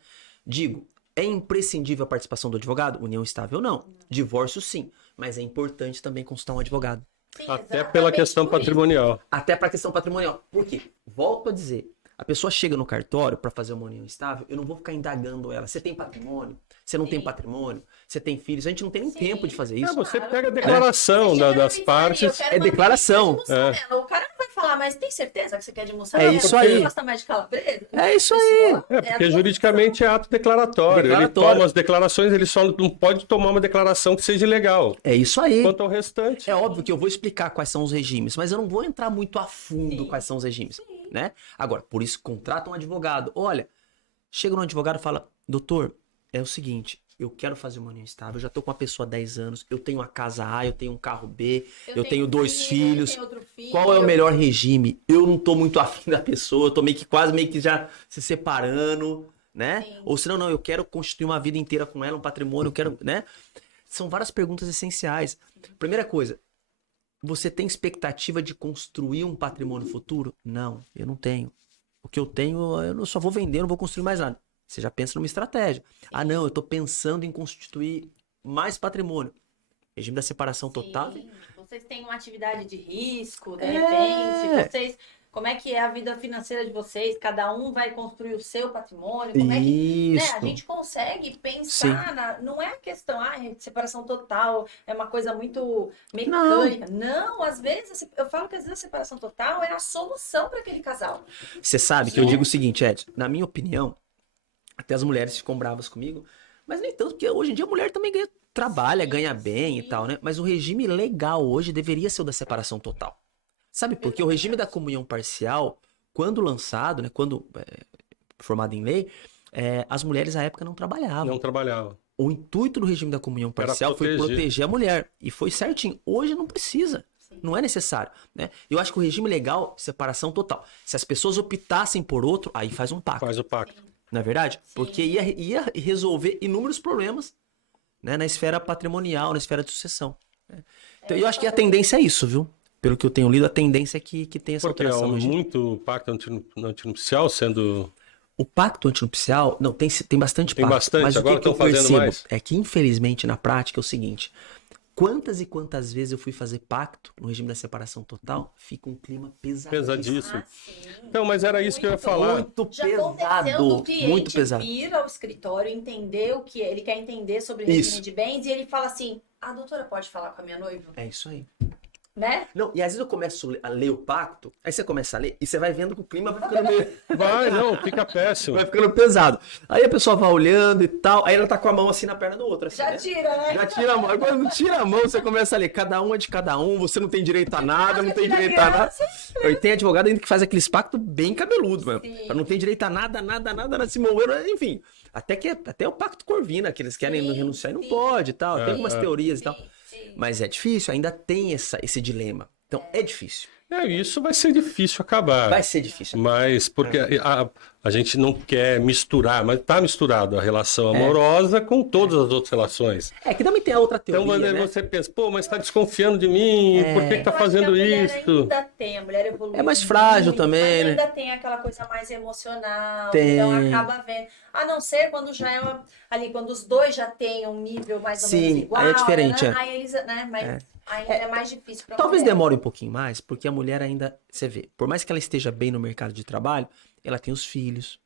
Digo, é imprescindível a participação do advogado? União estável não. Divórcio sim. Mas é importante também consultar um advogado. Sim, Até exatamente pela questão por isso. patrimonial. Até para a questão patrimonial. Por quê? Volto a dizer. A pessoa chega no cartório para fazer uma união estável, eu não vou ficar indagando ela. Você tem patrimônio? Você não tem Sim. patrimônio? Você tem filhos? A gente não tem nem Sim. tempo de fazer isso. Você Claro. pega a declaração Você chega na das pizzaria, partes. eu quero É uma declaração. pizza de mussarela. O cara não vai falar, mas tem certeza que você quer de mussarela? É isso Você aí. gosta mais de calabresa? É isso aí. É, porque juridicamente é ato declaratório. Ele Declaratório. toma as declarações, ele só não pode tomar uma declaração que seja ilegal. É isso aí. Quanto ao restante. É óbvio que eu vou explicar quais são os regimes, mas eu não vou entrar muito a fundo Sim. quais são os regimes, né? Agora, por isso, contrata um advogado. Olha, chega no advogado e fala: doutor, é o seguinte, eu quero fazer uma união estável, eu já tô com uma pessoa há 10 anos, eu tenho a casa A, eu tenho um carro B, eu tenho 2 filhos. Eu tenho outro filho, qual é o melhor regime? Eu não tô muito afim da pessoa, eu tô quase meio que já se separando, né? Sim. Ou senão, não, eu quero constituir uma vida inteira com ela, um patrimônio, eu quero, né? São várias perguntas essenciais. Primeira coisa, você tem expectativa de construir um patrimônio futuro? Não, eu não tenho. O que eu tenho, eu só vou vender, não vou construir mais nada. Você já pensa numa estratégia. Ah, não, eu tô pensando em constituir mais patrimônio. Regime da separação total. Sim. Vocês têm uma atividade de risco, de repente, vocês... Como é que é a vida financeira de vocês? Cada um vai construir o seu patrimônio? Como é que, né, a gente consegue pensar não é a questão, separação total, é uma coisa muito mecânica. Não, às vezes, eu falo que às vezes a separação total é a solução para aquele casal. Você sabe que eu digo o seguinte, Ed, na minha opinião, até as mulheres ficam bravas comigo, mas nem tanto, porque hoje em dia a mulher também trabalha, ganha bem e tal, né? Mas o regime legal hoje deveria ser o da separação total. Sabe por quê? O regime da comunhão parcial, quando lançado, né, quando formado em lei, as mulheres à época não trabalhavam. Não trabalhavam. O intuito do regime da comunhão parcial foi proteger a mulher. E foi certinho. Hoje não precisa. Sim. Não é necessário. Né? Eu acho que o regime legal, separação total. Se as pessoas optassem por outro, aí faz um pacto. Faz o pacto. Não é verdade? Sim. Porque ia resolver inúmeros problemas, né, na esfera patrimonial, na esfera de sucessão. Né? Então eu acho que a tendência é isso, viu? Pelo que eu tenho lido, a tendência é que tem essa alteração. Porque muito pacto antinupcial sendo... O pacto antinupcial... Não, tem bastante tem pacto. Bastante, mas agora o que eu fazendo percebo mais. é que, infelizmente, na prática é o seguinte... Quantas e quantas vezes eu fui fazer pacto no regime da separação total, fica um clima pesadíssimo. Então, mas era isso que eu ia falar. Muito Já pesado. do cliente Muito pesado. vir ao escritório, entender o que ele quer entender sobre regime de bens e ele fala assim, a doutora pode falar com a minha noiva? É isso aí. Né? Não, e às vezes eu começo a ler o pacto, aí você começa a ler e você vai vendo que o clima vai ficando meio... Fica péssimo. Vai ficando pesado. Aí a pessoa vai olhando e tal, aí ela tá com a mão assim na perna do outro. Assim, Já né? tira, né? Já tira a mão. Agora não tira a mão, você começa a ler. Cada um é de cada um, você não tem direito a nada, não tem direito a nada. E tem advogado ainda que faz aqueles pactos bem cabeludo, mano. Não tem direito a nada, se mover, enfim. Até o pacto Corvina, que eles querem renunciar e não pode e tal. Tem algumas teorias e tal. Mas é difícil, ainda tem esse dilema. Então, é difícil. Isso vai ser difícil acabar. Vai ser difícil. Mas porque a gente não quer misturar, mas tá misturado a relação amorosa com todas as outras relações. Que também tem a outra teoria, então né? Você pensa, mas tá desconfiando de mim, por que tá fazendo isso? A mulher evolui. É mais frágil muito, também, mas né? ainda tem aquela coisa mais emocional, Tem. então acaba vendo. A não ser quando já é ali, quando os dois já têm um nível mais ou menos igual. Aí é diferente, né? Aí eles, né? Mas ainda é mais difícil pra Talvez mulher. demore um pouquinho mais, porque a mulher ainda, você vê, por mais que ela esteja bem no mercado de trabalho, ela tem os filhos.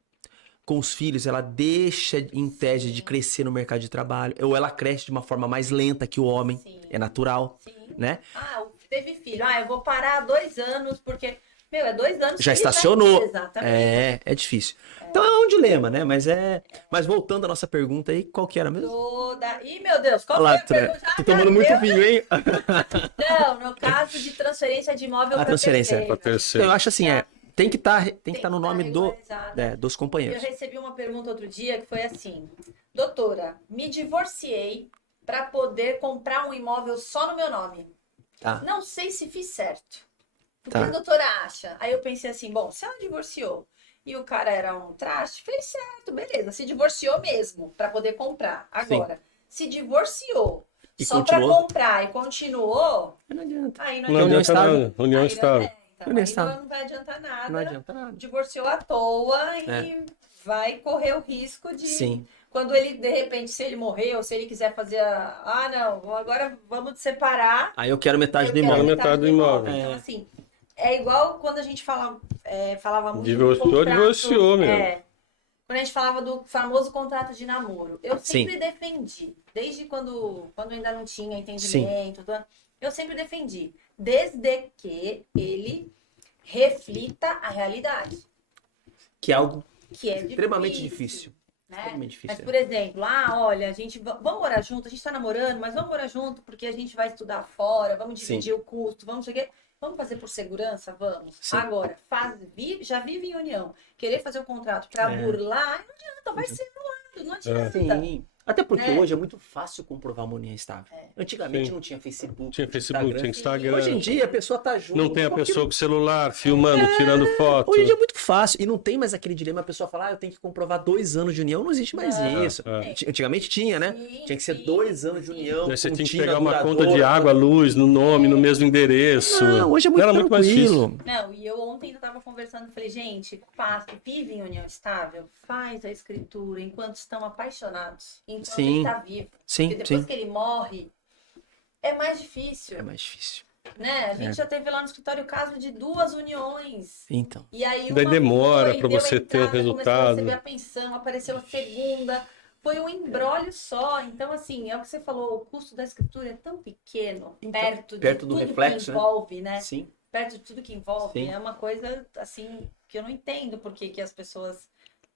Com os filhos, ela deixa, em tese, de crescer no mercado de trabalho. Ou ela cresce de uma forma mais lenta que o homem. Sim. É natural, né? Teve filho. Eu vou parar 2 anos, porque... Meu, é 2 anos. Já estacionou. Exatamente. É difícil. Então é um dilema, né? Mas voltando à nossa pergunta aí, qual que era mesmo? Ih, meu Deus, qual Olha lá, foi a pergunta? tô tomando muito vinho, hein? Não, no caso de transferência de imóvel para transferência Pra terceiro. terceiro. Então eu acho assim, tem que estar no nome regularizado. dos Eu companheiros. recebi uma pergunta outro dia que foi assim: doutora, me divorciei para poder comprar um imóvel só no meu nome. Tá. Não sei se fiz certo. O que Tá. a doutora acha? Aí eu pensei assim, bom, se ela divorciou e o cara era um traste, fez certo, beleza. Se divorciou mesmo para poder comprar. Agora, se divorciou E só para continuou? comprar e continuou, Não adianta. aí Não adianta nada. União Aí estável. então, União aí estável. não vai adiantar nada. Não adianta nada. Divorciou à toa e vai correr o risco de... Sim. Quando ele, de repente, se ele morrer ou se ele quiser fazer não, agora vamos separar. Aí eu quero metade do eu quero imóvel. metade do imóvel. Então, assim, é igual quando a gente falava muito Divorciou, do contrato, divorciou, meu. Quando a gente falava do famoso contrato de namoro. Eu Sim. sempre defendi, desde quando ainda não tinha entendimento, eu sempre defendi, desde que ele reflita a realidade. Que é algo Que é extremamente difícil. Né? Extremamente difícil. Mas, por exemplo, olha, vamos morar junto, a gente tá namorando, mas vamos morar junto porque a gente vai estudar fora, vamos dividir o custo, vamos chegar. Vamos fazer por segurança? Vamos. Sim. Agora, já vive em união. Querer fazer o contrato para burlar, não adianta, vai ser anulado, não adianta. Sim. Até porque né? hoje é muito fácil comprovar uma união estável. Antigamente Sim. não tinha Facebook, Tinha Facebook, tinha Instagram. Hoje em dia a pessoa tá junto. Não tem a com aquilo. pessoa com o celular, filmando, tirando foto. Hoje em dia é muito fácil. E não tem mais aquele dilema, a pessoa fala, eu tenho que comprovar 2 anos de união. Não existe mais Não. isso. É. Antigamente tinha, né? Sim, Tinha que ser sim, 2 anos de união. Aí você tinha que contínua, pegar uma conta de duradoura. água, luz, no nome, no mesmo endereço. Não, hoje é muito Era muito mais tranquilo. difícil. Não, e eu ontem ainda tava conversando, falei, gente, vive em união estável, faz a escritura enquanto estão apaixonados, enquanto Sim. ele tá vivo. Sim, Porque depois sim. que ele morre, é mais difícil, É mais difícil. né? A gente já teve lá no escritório o caso de 2 uniões. Então. E aí Daí uma demora foi, pra deu você ter o entrada, começou a resultado. receber a pensão, apareceu a segunda. Foi um embrólio só. Então, assim, é o que você falou, o custo da escritura é tão pequeno, Então, perto perto de do tudo reflexo, que né? envolve, né? Sim. Perto de tudo que envolve. Sim. É uma coisa, assim, que eu não entendo por que as pessoas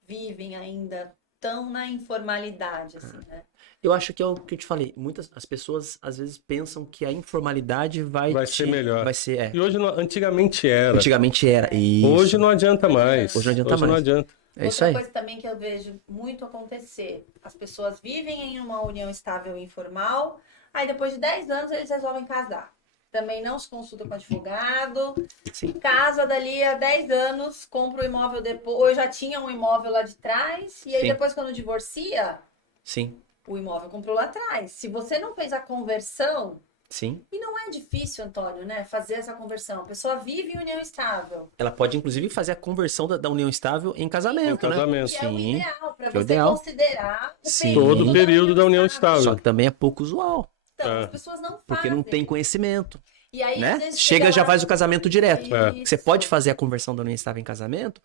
vivem ainda tão na informalidade, assim, né? Eu acho que é o que eu te falei. As pessoas às vezes pensam que a informalidade vai Ser melhor. Vai ser, é. E hoje, antigamente era. Antigamente era. Isso. Hoje não adianta mais. Hoje não adianta mais. Não adianta. É isso Outra aí. coisa também que eu vejo muito acontecer, as pessoas vivem em uma união estável e informal, aí depois de 10 anos eles resolvem casar. Também não se consulta com advogado, Sim. casa dali há 10 anos, compra o imóvel depois, ou já tinha um imóvel lá de trás, e aí Sim. depois quando divorcia, Sim. o imóvel comprou lá atrás. Se você não fez a conversão, Sim. e não é difícil, Antônio, né, fazer essa conversão, a pessoa vive em união estável. Ela pode, inclusive, fazer a conversão da união estável em casamento, Em né? casamento. Que é o Sim. ideal, para que é o você ideal. considerar o Sim. Todo o período da união Só estável. que também é pouco usual. Então, É. as pessoas não fazem. Porque não tem conhecimento, E aí, às né? vezes, Chega já lá- faz o casamento direto. É. Você pode fazer a conversão da união estável em casamento.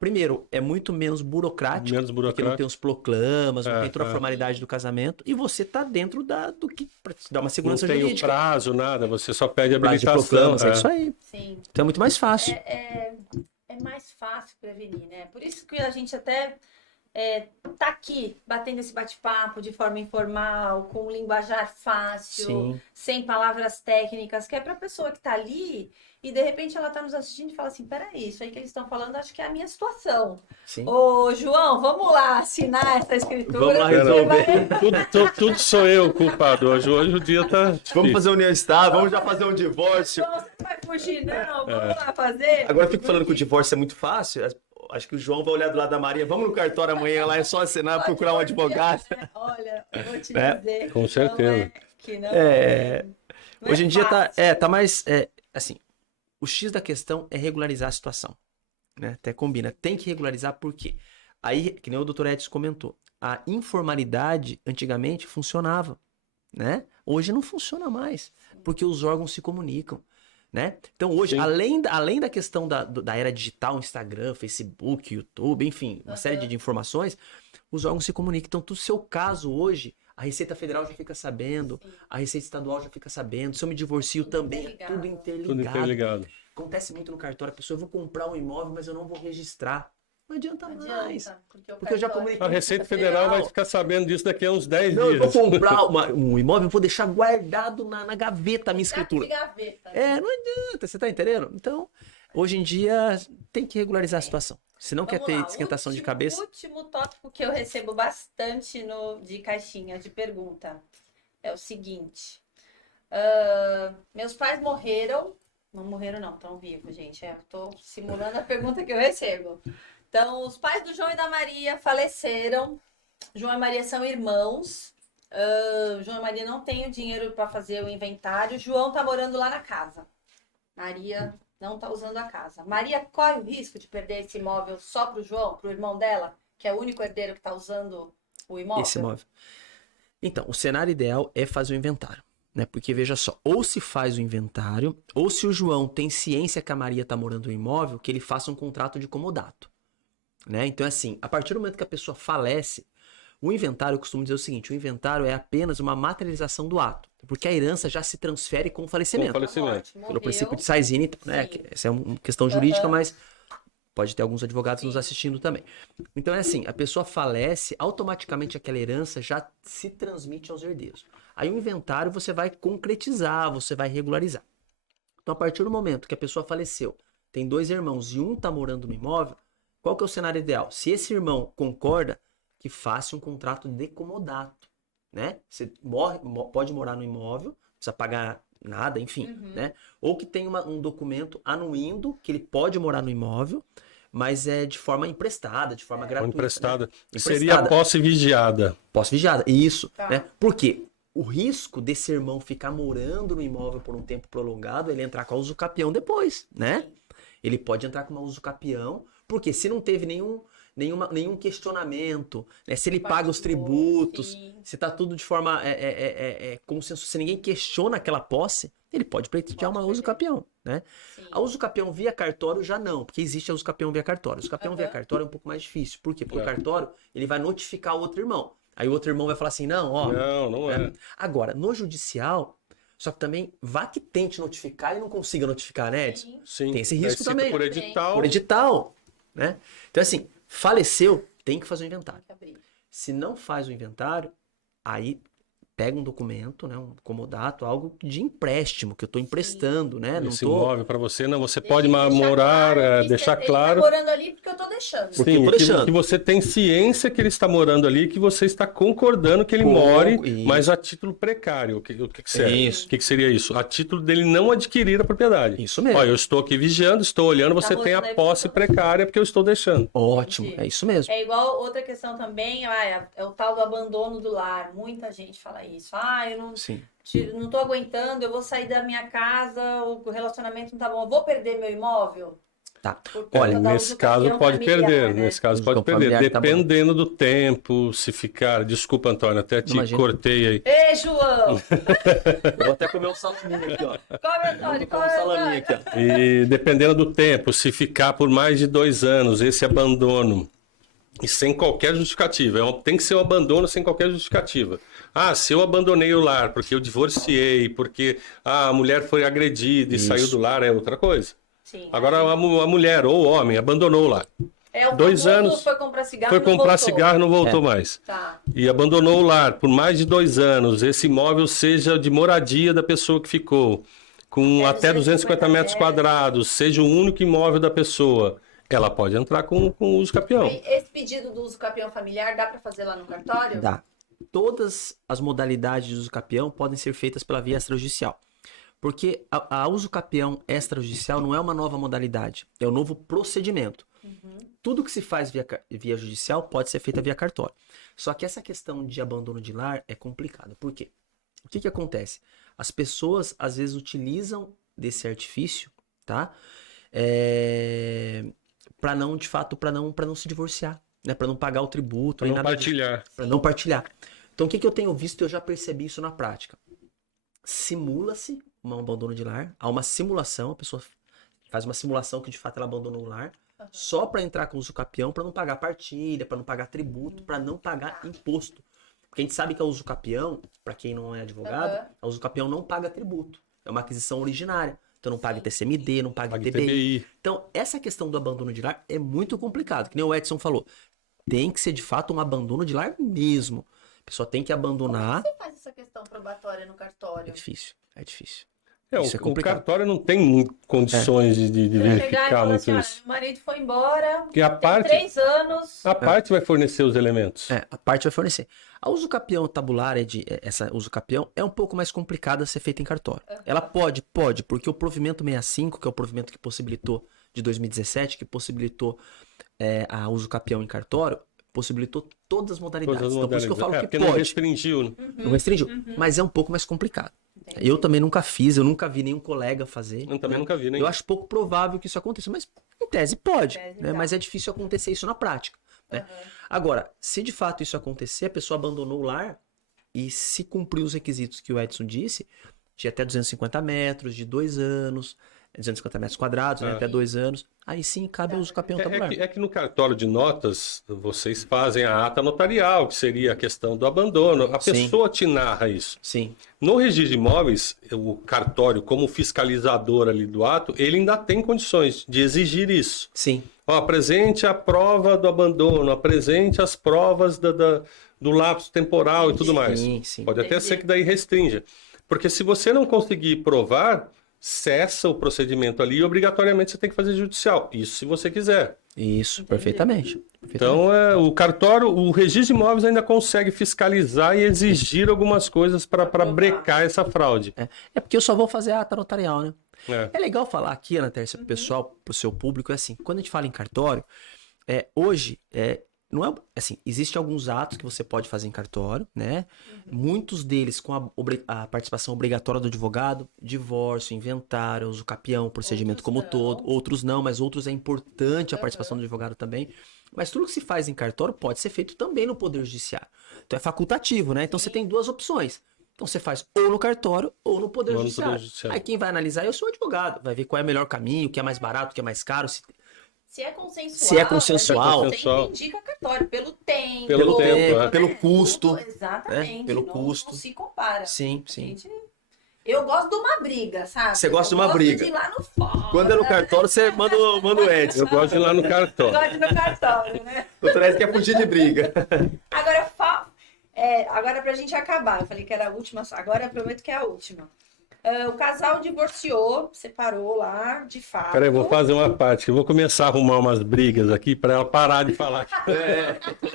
Primeiro, é muito menos burocrático. Menos Porque não tem burocrático. os proclamas, não É, tem toda a é. formalidade do casamento. E você tá dentro do que pra te dar uma Não segurança tem o jurídica. prazo, nada. Você só pede Prazo de habilitação. proclamas, é isso aí. Sim. Então é muito mais fácil. É mais fácil prevenir, né? Por isso que a gente até tá aqui, batendo esse bate-papo de forma informal, com linguajar fácil, Sim. sem palavras técnicas, que é pra pessoa que tá ali e de repente ela tá nos assistindo e fala assim, peraí, isso aí que eles estão falando, acho que é a minha situação. Sim. Ô, João, vamos lá assinar essa escritura. Vamos lá porque resolver. vai- Tudo sou eu o culpado. Hoje o dia tá difícil. Vamos fazer união estável, vamos já fazer um divórcio. João, você não vai fugir, não. Vamos lá fazer. Agora eu fico falando que o divórcio é muito fácil. Acho que o João vai olhar do lado da Maria. Vamos no cartório amanhã lá, é só assinar, procurar um advogado. Olha, eu vou te É, dizer. com certeza. Não é Hoje em dia fácil. tá mais. Assim, o X da questão é regularizar a situação. Né? Até combina. Tem que regularizar por quê? Aí, que nem o Dr. Edson comentou, a informalidade antigamente funcionava. Né? Hoje não funciona mais, porque os órgãos se comunicam. Né? Então hoje, Sim. além da questão da era digital, Instagram, Facebook, YouTube, enfim, uma série de informações, os órgãos se comunicam. Então, no seu caso hoje, a Receita Federal já fica sabendo, a Receita Estadual já fica sabendo, se eu me divorcio também, é tudo Tudo interligado. interligado. Acontece muito no cartório, a pessoa, eu vou comprar um imóvel, mas eu não vou registrar. Não adianta Não mais. adianta, porque Porque eu já cartório- comuniquei. A Receita Federal vai ficar sabendo disso daqui a uns 10 Não, eu dias. vou comprar um imóvel, eu vou deixar guardado na gaveta a minha escritura. De gaveta. Não adianta, você tá entendendo? Então, hoje em dia, tem que regularizar a situação. Se não quer Vamos ter lá, esquentação de último- cabeça, último tópico que eu recebo bastante de caixinha de pergunta é o seguinte. Meus pais morreram. Não morreram não, estão vivos, gente. Eu tô simulando a pergunta que eu recebo. Então, os pais do João e da Maria faleceram. João e Maria são irmãos. João e Maria não têm o dinheiro para fazer o inventário. João tá morando lá na casa. Maria não tá usando a casa. Maria corre o risco de perder esse imóvel só pro João, pro irmão dela, que é o único herdeiro que tá usando o imóvel? esse imóvel. Então, o cenário ideal é fazer o inventário. Né? Porque veja só, ou se faz o inventário, ou se o João tem ciência que a Maria tá morando no imóvel, que ele faça um contrato de comodato. Né? Então, assim, a partir do momento que a pessoa falece, o inventário, eu costumo dizer o seguinte, o inventário é apenas uma materialização do ato, porque a herança já se transfere com o falecimento. Com o falecimento. Morte, Pelo morreu. princípio de Saizine, então, né? Sim. Essa é uma questão jurídica, mas pode ter alguns advogados nos assistindo também. Então é assim, a pessoa falece, automaticamente aquela herança já se transmite aos herdeiros. Aí o inventário você vai concretizar, você vai regularizar. Então a partir do momento que a pessoa faleceu, tem 2 irmãos e um tá morando no imóvel, qual que é o cenário ideal? Se esse irmão concorda, que faça um contrato de comodato, né? Você pode morar no imóvel, não precisa pagar nada, enfim, né? Ou que tenha um documento anuindo que ele pode morar no imóvel, mas é de forma emprestada, de forma gratuita. Emprestada. Né? Seria a posse vigiada. Posse vigiada, isso, Tá. né? Por quê? O risco desse irmão ficar morando no imóvel por um tempo prolongado, ele entrar com a usucapião depois, né? Ele pode entrar com uma usucapião, porque se não teve nenhum questionamento, né? Se ele paga os tributos, se tá tudo de forma como se ninguém questiona aquela posse, ele pode pleitear uma usucapião, né? Sim. A usucapião via cartório já não, porque existe a usucapião via cartório. A usucapião via cartório é um pouco mais difícil. Por quê? Porque o cartório, ele vai notificar o outro irmão. Aí o outro irmão vai falar assim, não, ó... Não é. Agora, no judicial, só que também vá que tente notificar e não consiga notificar, né, Edson? Sim. Tem esse risco Cita também. Por edital. Por edital, né? Então, assim, faleceu, tem que fazer o inventário. Tem que abrir. Se não faz o inventário, aí pega um documento, né, um comodato, algo de empréstimo, que eu tô emprestando, né? Não Esse tô... imóvel para você, não, você pode Deixar morar, claro que deixar ele claro. tá morando ali porque eu tô deixando. Porque Sim, eu tô deixando. que você tem ciência que ele está morando ali, que você está concordando que ele Com- more, isso. mas a título precário. O que seria? Isso. O que seria isso? A título dele não adquirir a propriedade. Isso mesmo. Olha, eu estou aqui vigiando, estou olhando, você Tá tem a morando aí posse porque eu tô precária porque eu estou deixando. Ótimo, Entendi. é isso mesmo. É igual outra questão também, é o tal do abandono do lar. Muita gente fala isso. Eu não, Sim. não tô aguentando, eu vou sair da minha casa, o relacionamento não tá bom, eu vou perder meu imóvel? Tá. Por Olha, conta da Nesse caso usucapião pode familiar, perder, né? nesse caso Uso pode perder, familiar tá bom. dependendo do tempo, se ficar... Desculpa, Antônio, até te Imagina. cortei aí. Ei, João! Eu vou até comer um salaminho aqui, ó. Come, Antônio, Vou comer come, um salaminho Antônio. aqui, ó. E dependendo do tempo, se ficar por mais de 2 anos, esse abandono, e sem qualquer justificativa, tem que ser um abandono sem qualquer justificativa. Se eu abandonei o lar porque eu divorciei, porque a mulher foi agredida e Isso. saiu do lar, é outra coisa. Sim. Agora a mulher ou o homem abandonou o lar. O 2 famoso anos, foi comprar cigarro foi e não comprar voltou. cigarro e não voltou mais. Tá. E abandonou o lar por mais de 2 anos, esse imóvel seja de moradia da pessoa que ficou, com até 250 metros quadrados, seja o único imóvel da pessoa, ela pode entrar com o uso capião. E esse pedido do uso capião familiar dá pra fazer lá no cartório? Dá. Todas as modalidades de uso capião podem ser feitas pela via extrajudicial. Porque a uso capião extrajudicial não é uma nova modalidade, é um novo procedimento. Tudo que se faz via judicial pode ser feito via cartório. Só que essa questão de abandono de lar é complicada. Por quê? O que acontece? As pessoas às vezes utilizam desse artifício, tá? Para não, de fato, para não se divorciar, né? Para não pagar o tributo, Para nem não nada disso. partilhar. Para não partilhar. Então, o que eu tenho visto, eu já percebi isso na prática. Simula-se um abandono de lar, há uma simulação, a pessoa faz uma simulação que de fato ela abandonou o lar, só para entrar com o usucapião, para não pagar partilha, para não pagar tributo, para não pagar imposto. Porque a gente sabe que a usucapião, para quem não é advogado, a usucapião não paga tributo. É uma aquisição originária. Então não paga ITCMD, não paga ITBI. Então, essa questão do abandono de lar é muito complicado, que nem o Edson falou. Tem que ser de fato um abandono de lar mesmo. A pessoa tem que abandonar. Como você faz essa questão probatória no cartório? É difícil, é difícil. Isso é o complicado. cartório não tem condições de Você chegar e verificar falar muito assim, isso. meu marido foi embora, Porque a tem parte, 3 anos. a parte vai fornecer os elementos. A parte vai fornecer. A usucapião tabular, essa usucapião, é um pouco mais complicada a ser feita em cartório. Ela pode, porque o provimento 65, que é o provimento que possibilitou, de 2017, que possibilitou a usucapião em cartório, possibilitou todas as modalidades. Todas as Então, por isso que eu falo que porque pode. não restringiu, né? Não restringiu. Mas é um pouco mais complicado. Eu também nunca fiz, eu nunca vi nenhum colega fazer. Eu também nunca vi, né? Eu acho pouco provável que isso aconteça, mas em tese pode. Em tese né? dá. Mas é difícil acontecer isso na prática. Né? Agora, se de fato isso acontecer, a pessoa abandonou o lar e se cumprir os requisitos que o Edson disse, de até 250 metros, de 2 anos, 250 metros quadrados, né? Até 2 anos, aí sim cabe o uso capião tabular. É que no cartório de notas, vocês fazem a ata notarial, que seria a questão do abandono. A Sim. pessoa te narra isso. Sim, No registro de imóveis, o cartório, como fiscalizador ali do ato, ele ainda tem condições de exigir isso. sim, Apresente a prova do abandono, apresente as provas do lapso temporal e tudo mais. sim. Pode até Entendi. ser que daí restrinja. Porque se você não conseguir provar, cessa o procedimento ali e obrigatoriamente você tem que fazer judicial. Isso se você quiser. Isso, perfeitamente. Então, o cartório, o registro de imóveis ainda consegue fiscalizar e exigir algumas coisas para brecar essa fraude. É porque eu só vou fazer a ata notarial, né? É. É legal falar aqui, Ana Tércia, pro pessoal, pro seu público, é assim, quando a gente fala em cartório, hoje, não é assim, existem alguns atos que você pode fazer em cartório, né? Muitos deles com a participação obrigatória do advogado, divórcio, inventário, uso capião, procedimento como todo, outros não, mas outros é importante a participação do advogado também. Mas tudo que se faz em cartório pode ser feito também no Poder Judiciário. Então é facultativo, né? Então você tem duas opções. Então você faz ou no cartório ou no Poder Judiciário. Aí quem vai analisar é o seu advogado. Vai ver qual é o melhor caminho, o que é mais barato, o que é mais caro. Se é consensual. Se é consensual. Você sempre indica cartório pelo tempo. Pelo custo. Exatamente. Pelo custo. Não se compara. Sim, sim. Eu gosto de uma briga, sabe? Você gosta de uma briga. Eu gosto de ir lá no fórum. Quando é no cartório, você manda o Edson. Eu gosto de ir lá no cartório. Eu gosto de ir no cartório, né? O doutor Edson quer fugir de briga. Agora pra gente acabar. Eu falei que era a última, agora eu prometo que é a última. O casal divorciou, separou lá, de fato. Peraí, vou fazer uma parte, que eu vou começar a arrumar umas brigas aqui para ela parar de falar.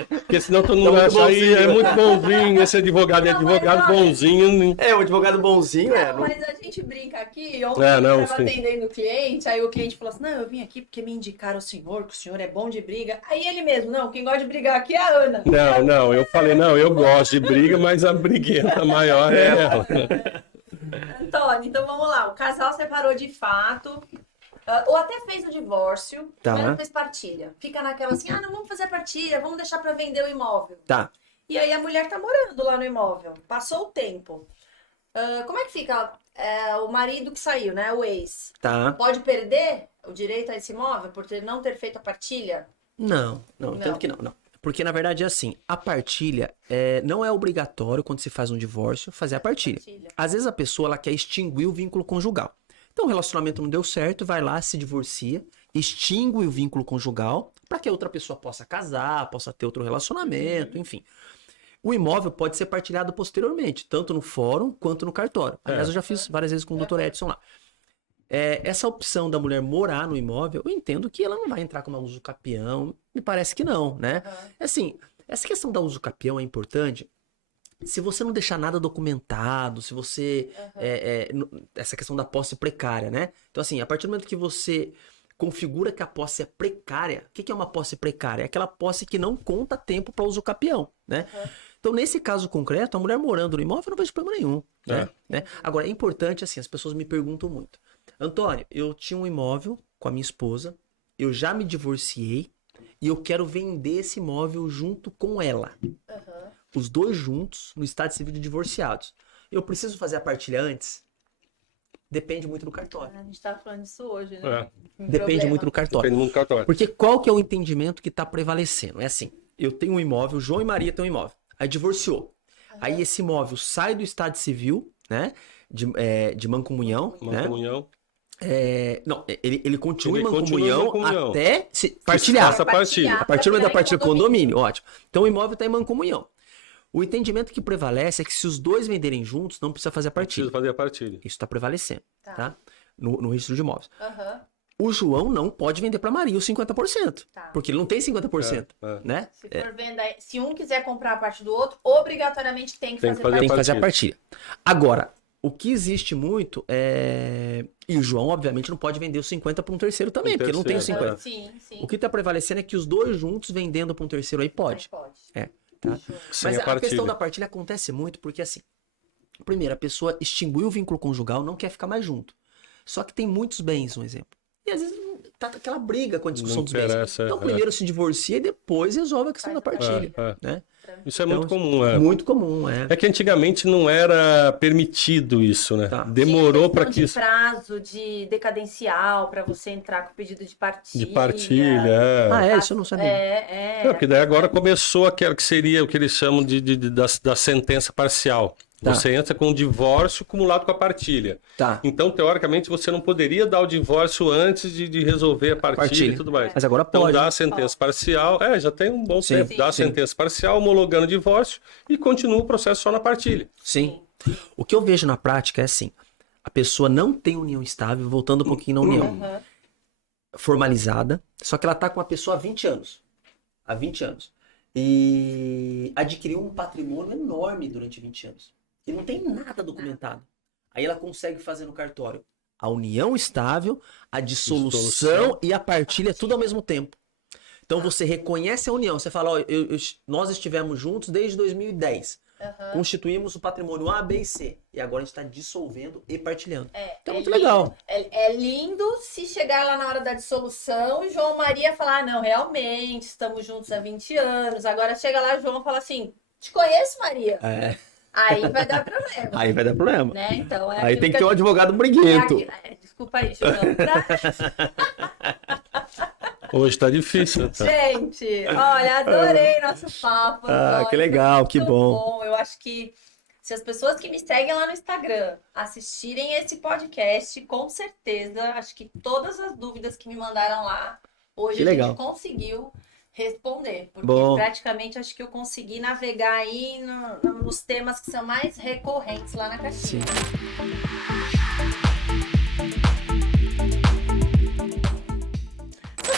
Porque senão todo mundo acha aí, é muito bonzinho, esse advogado é advogado bonzinho. O advogado bonzinho, Mas a gente brinca aqui, ontem eu estava atendendo o cliente, aí o cliente falou assim, não, eu vim aqui porque me indicaram o senhor, que o senhor é bom de briga. Aí ele mesmo, não, quem gosta de brigar aqui é a Ana. Não, eu falei, não, eu gosto de briga, mas a briguenta maior é ela. Antônio, então vamos lá. O casal separou de fato, ou até fez o divórcio, mas não fez partilha. Fica naquela assim, não vamos fazer a partilha, vamos deixar para vender o imóvel. Tá. E aí a mulher tá morando lá no imóvel, passou o tempo. Como é que fica o marido que saiu, né? O ex. Tá. Pode perder o direito a esse imóvel por não ter feito a partilha? Não, tanto que não. Porque, na verdade, é assim, a partilha não é obrigatório, quando se faz um divórcio, fazer a partilha. Às vezes a pessoa ela quer extinguir o vínculo conjugal. Então, o relacionamento não deu certo, vai lá, se divorcia, extingue o vínculo conjugal, para que a outra pessoa possa casar, possa ter outro relacionamento, enfim. O imóvel pode ser partilhado posteriormente, tanto no fórum quanto no cartório. Aliás, eu já fiz várias vezes com o Dr. Edson lá. Essa opção da mulher morar no imóvel, eu entendo que ela não vai entrar como uso capião, me parece que não, né? Assim, essa questão da uso capião é importante se você não deixar nada documentado, se você... essa questão da posse precária, né? Então, assim, a partir do momento que você configura que a posse é precária, o que é uma posse precária? É aquela posse que não conta tempo para uso capião, né? Então, nesse caso concreto, a mulher morando no imóvel não vejo problema nenhum, né? Agora, é importante, assim, as pessoas me perguntam muito. Antônio, eu tinha um imóvel com a minha esposa, eu já me divorciei e eu quero vender esse imóvel junto com ela. Os dois juntos no estado civil de divorciados. Eu preciso fazer a partilha antes? Depende muito do cartório. A gente estava falando disso hoje, né? Depende muito do cartório. Depende muito do cartório. Porque qual que é o entendimento que está prevalecendo? É assim, eu tenho um imóvel, João e Maria têm um imóvel. Aí divorciou. Aí esse imóvel sai do estado civil, né? De mancomunhão. Mancomunhão. Não, ele continua em mancomunhão até se partilhar. A partir do momento da partilha do condomínio, ótimo. Então o imóvel está em mancomunhão. O entendimento que prevalece é que se os dois venderem juntos, não precisa fazer a partilha. Precisa fazer a partilha. Isso está prevalecendo, tá? No registro de imóveis. O João não pode vender para Maria os 50%. Porque ele não tem 50%, né? Se for venda, se um quiser comprar a parte do outro, obrigatoriamente tem que fazer a partilha. Agora, o que existe muito é... E o João, obviamente, não pode vender os 50 para um terceiro também, porque ele não tem os 50. Sim. O que está prevalecendo é que os dois juntos vendendo para um terceiro aí pode. Tá? Mas a questão da partilha acontece muito porque, assim, primeiro, a pessoa extinguiu o vínculo conjugal, não quer ficar mais junto. Só que tem muitos bens, um exemplo. E às vezes tá aquela briga com a discussão dos bens. Então, primeiro se divorcia e depois resolve a questão da partilha. Né? Isso é muito comum, Muito comum, É que antigamente não era permitido isso, né? Demorou para que isso... prazo de decadencial para você entrar com o pedido de partilha. De partilha, isso eu não sabia. Porque daí agora começou aquela que seria o que eles chamam da sentença parcial. Você entra com o divórcio acumulado com a partilha. Então, teoricamente, você não poderia dar o divórcio antes de resolver a partilha e tudo mais. Mas agora pode. Então, dá a sentença parcial. Já tem um bom tempo. Dá a sentença parcial, homologando o divórcio e continua o processo só na partilha. Sim. O que eu vejo na prática é assim. A pessoa não tem união estável, voltando um pouquinho na união. Formalizada. Só que ela tá com a pessoa há 20 anos. há 20 anos. E adquiriu um patrimônio enorme durante 20 anos. E não tem nada documentado. Aí ela consegue fazer no cartório a união estável, a dissolução e a partilha, tudo ao mesmo tempo. Então você reconhece a união. Você fala, ó, nós estivemos juntos desde 2010. Constituímos o patrimônio A, B e C. E agora a gente está dissolvendo e partilhando. Então é muito legal. É lindo se chegar lá na hora da dissolução e João Maria falar, não, realmente, estamos juntos há 20 anos. Agora chega lá, João fala assim, te conheço, Maria. Aí vai dar problema. Aí vai dar problema. Né? Então, aí tem que ter um advogado briguento. Desculpa aí, João. Hoje tá difícil. Tá? Gente, olha, adorei nosso papo. Que legal, que bom. Eu acho que se as pessoas que me seguem lá no Instagram assistirem esse podcast, com certeza, acho que todas as dúvidas que me mandaram lá, hoje a gente conseguiu responder. Porque praticamente acho que eu consegui navegar aí nos temas que são mais recorrentes lá na caixinha.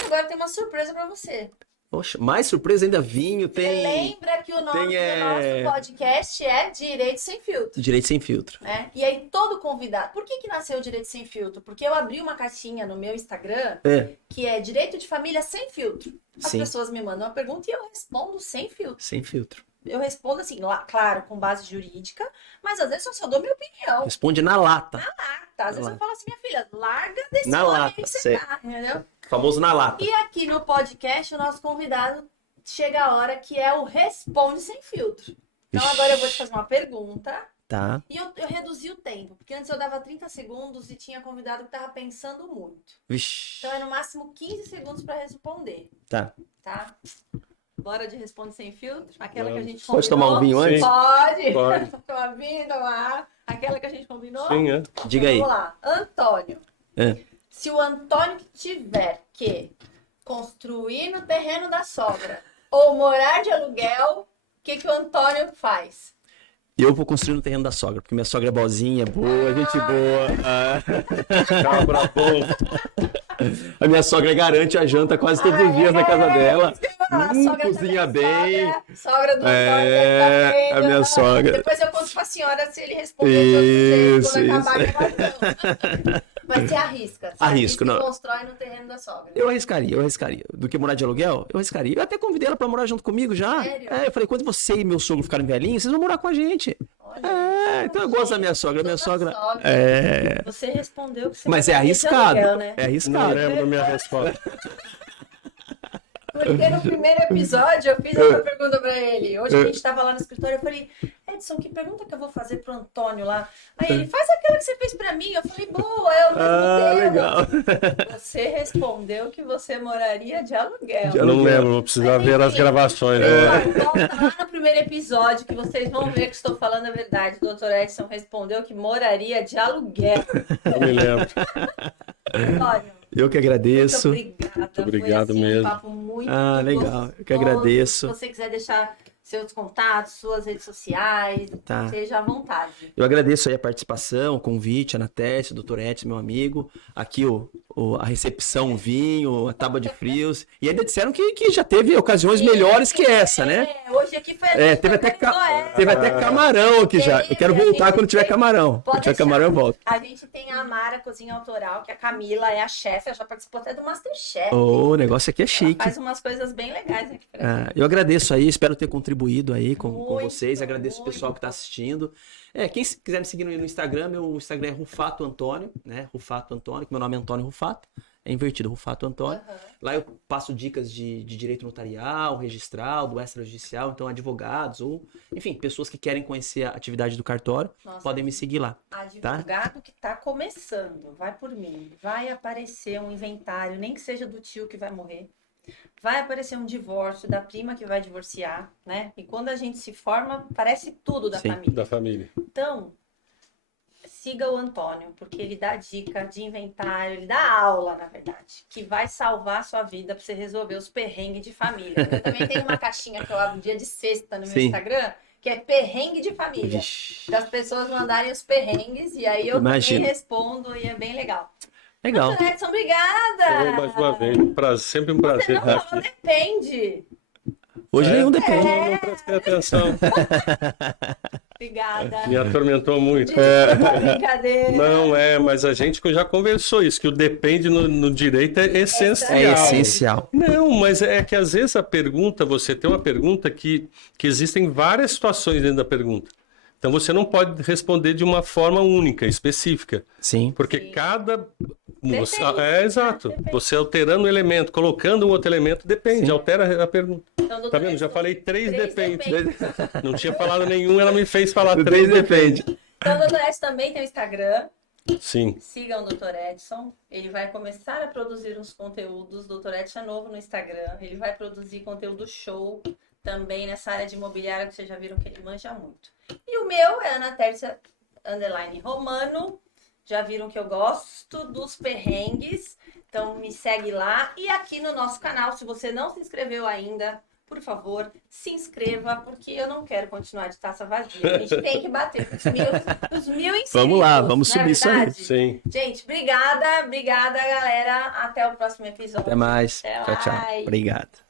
Agora tem uma surpresa pra você. Poxa, mais surpresa ainda, vinho, tem... Você lembra que o nome do nosso podcast é Direito Sem Filtro. Direito Sem Filtro. E aí todo convidado... Por que nasceu Direito Sem Filtro? Porque eu abri uma caixinha no meu Instagram que é Direito de Família Sem Filtro. As pessoas me mandam uma pergunta e eu respondo sem filtro. Sem filtro. Eu respondo assim, claro, com base jurídica, mas às vezes eu só dou minha opinião. Responde na lata. Na lata. Às vezes eu falo assim, minha filha, larga desse na homem lata, que você tá, entendeu? Famoso na lata. E aqui no podcast, o nosso convidado chega a hora que é o Responde Sem Filtro. Então agora eu vou te fazer uma pergunta. Tá. E eu reduzi o tempo, porque antes eu dava 30 segundos e tinha convidado que tava pensando muito. Vixe. Então é no máximo 15 segundos para responder. Tá. Bora de Responde Sem Filtro? Aquela que a gente combinou. Pode tomar um vinho antes? Pode. Tomar vinho, tomar. Aquela que a gente combinou? Sim, Diga aí. Vamos lá. Antônio. Se o Antônio tiver que construir no terreno da sogra ou morar de aluguel, o que o Antônio faz? Eu vou construir no terreno da sogra, porque minha sogra é boazinha, boa, gente boa. Cabra bom. A minha sogra garante a janta quase todos os dias na casa dela. Cozinha bem. Sogra do Antônio. A minha sogra. Depois eu conto pra senhora se ele responder isso. Quando acabar a gravação. Mas você arrisca. Arrisco, não. Constrói no terreno da sogra. Eu arriscaria. Do que morar de aluguel, eu arriscaria. Eu até convidei ela pra morar junto comigo já. Sério? Eu falei, quando você e meu sogro ficarem velhinhos, vocês vão morar com a gente. Olha, então eu gosto da minha sogra. Minha sogra. Você respondeu que você Mas é arriscado. Aluguel, né? É arriscado. Não lembro da minha resposta. Porque no primeiro episódio eu fiz essa pergunta pra ele. Hoje a gente tava lá no escritório, eu falei, Edson, que pergunta que eu vou fazer pro Antônio lá? Aí ele, faz aquela que você fez pra mim. Eu falei, boa, é o mesmo tema. Legal. Você respondeu que você moraria de aluguel. Eu não lembro, vou precisar ver as gravações. Volta lá no primeiro episódio que vocês vão ver que estou falando a verdade. O Dr. Edson respondeu que moraria de aluguel. Não me lembro. Antônio, eu que agradeço. Muito obrigado foi, assim, mesmo. Um papo muito legal. gostoso. Eu que agradeço. Se você quiser deixar seus contatos, suas redes sociais, seja à vontade. Eu agradeço aí a participação, o convite, a Ana Tércia, o Dr. Edson, meu amigo. Aqui a recepção, o vinho, a tábua de frios. E ainda disseram que já teve ocasiões melhores que essa, né? Hoje aqui foi a teve até camarão aqui já. Eu quero voltar quando tiver camarão. Quando tiver camarão, eu volto. A gente tem a Amara Cozinha Autoral, que a Camila é a chefe, ela já participou até do Masterchef. O negócio aqui é chique. Ela faz umas coisas bem legais aqui pra gente. Eu agradeço aí, espero ter contribuído aí com vocês. Agradeço o pessoal que está assistindo. Quem quiser me seguir no Instagram, meu Instagram é Rufato Antônio, né? Rufato Antônio, que meu nome é Antônio Rufato. É invertido, Rufato Antônio. Lá eu passo dicas de direito notarial, registral, do extrajudicial, então advogados ou, enfim, pessoas que querem conhecer a atividade do cartório, podem me seguir lá. Advogado que está começando, vai por mim, vai aparecer um inventário, nem que seja do tio que vai morrer. Vai aparecer um divórcio da prima que vai divorciar, né? E quando a gente se forma, parece tudo da família. Da família. Então, siga o Antônio, porque ele dá dica de inventário, ele dá aula, na verdade, que vai salvar a sua vida para você resolver os perrengues de família. Eu também tenho uma caixinha que eu abro dia de sexta no meu Instagram, que é perrengue de família. Das pessoas mandarem os perrengues e aí eu também respondo e é bem legal. Legal. Edson, obrigada! Mais uma vez, sempre um prazer. Você não falou, depende. Hoje nenhum depende. Não prestei atenção. Obrigada. Me atormentou muito. Desculpa, brincadeira. Não mas a gente já conversou isso, que o depende no direito é essencial. É essencial. Não, mas é que às vezes a pergunta, você tem uma pergunta que existem várias situações dentro da pergunta. Então você não pode responder de uma forma única, específica. Sim. Porque Sim. cada. Depende, Exato. depende. Você alterando um elemento, colocando um outro elemento, depende, Sim. altera a pergunta. Então, doutor Tá vendo? Já Edson, falei três depende. depende. Não tinha falado nenhum, ela me fez falar Três três depende. Então, o doutor Edson também tem o Instagram. Sim. Sigam o Dr. Edson. Ele vai começar a produzir uns conteúdos. O Dr. Edson é novo no Instagram. Ele vai produzir conteúdo show também nessa área de imobiliária que vocês já viram que ele manja muito. E o meu é Ana Tércia _Romano. Já viram que eu gosto dos perrengues. Então me segue lá. E aqui no nosso canal, se você não se inscreveu ainda, por favor, se inscreva, porque eu não quero continuar de taça vazia. A gente tem que bater os mil inscritos. Vamos lá, vamos não é subir isso aí. verdade? Sim. Gente, obrigada, galera. Até o próximo episódio. Até mais. Até Tchau, tchau. mais. Obrigado.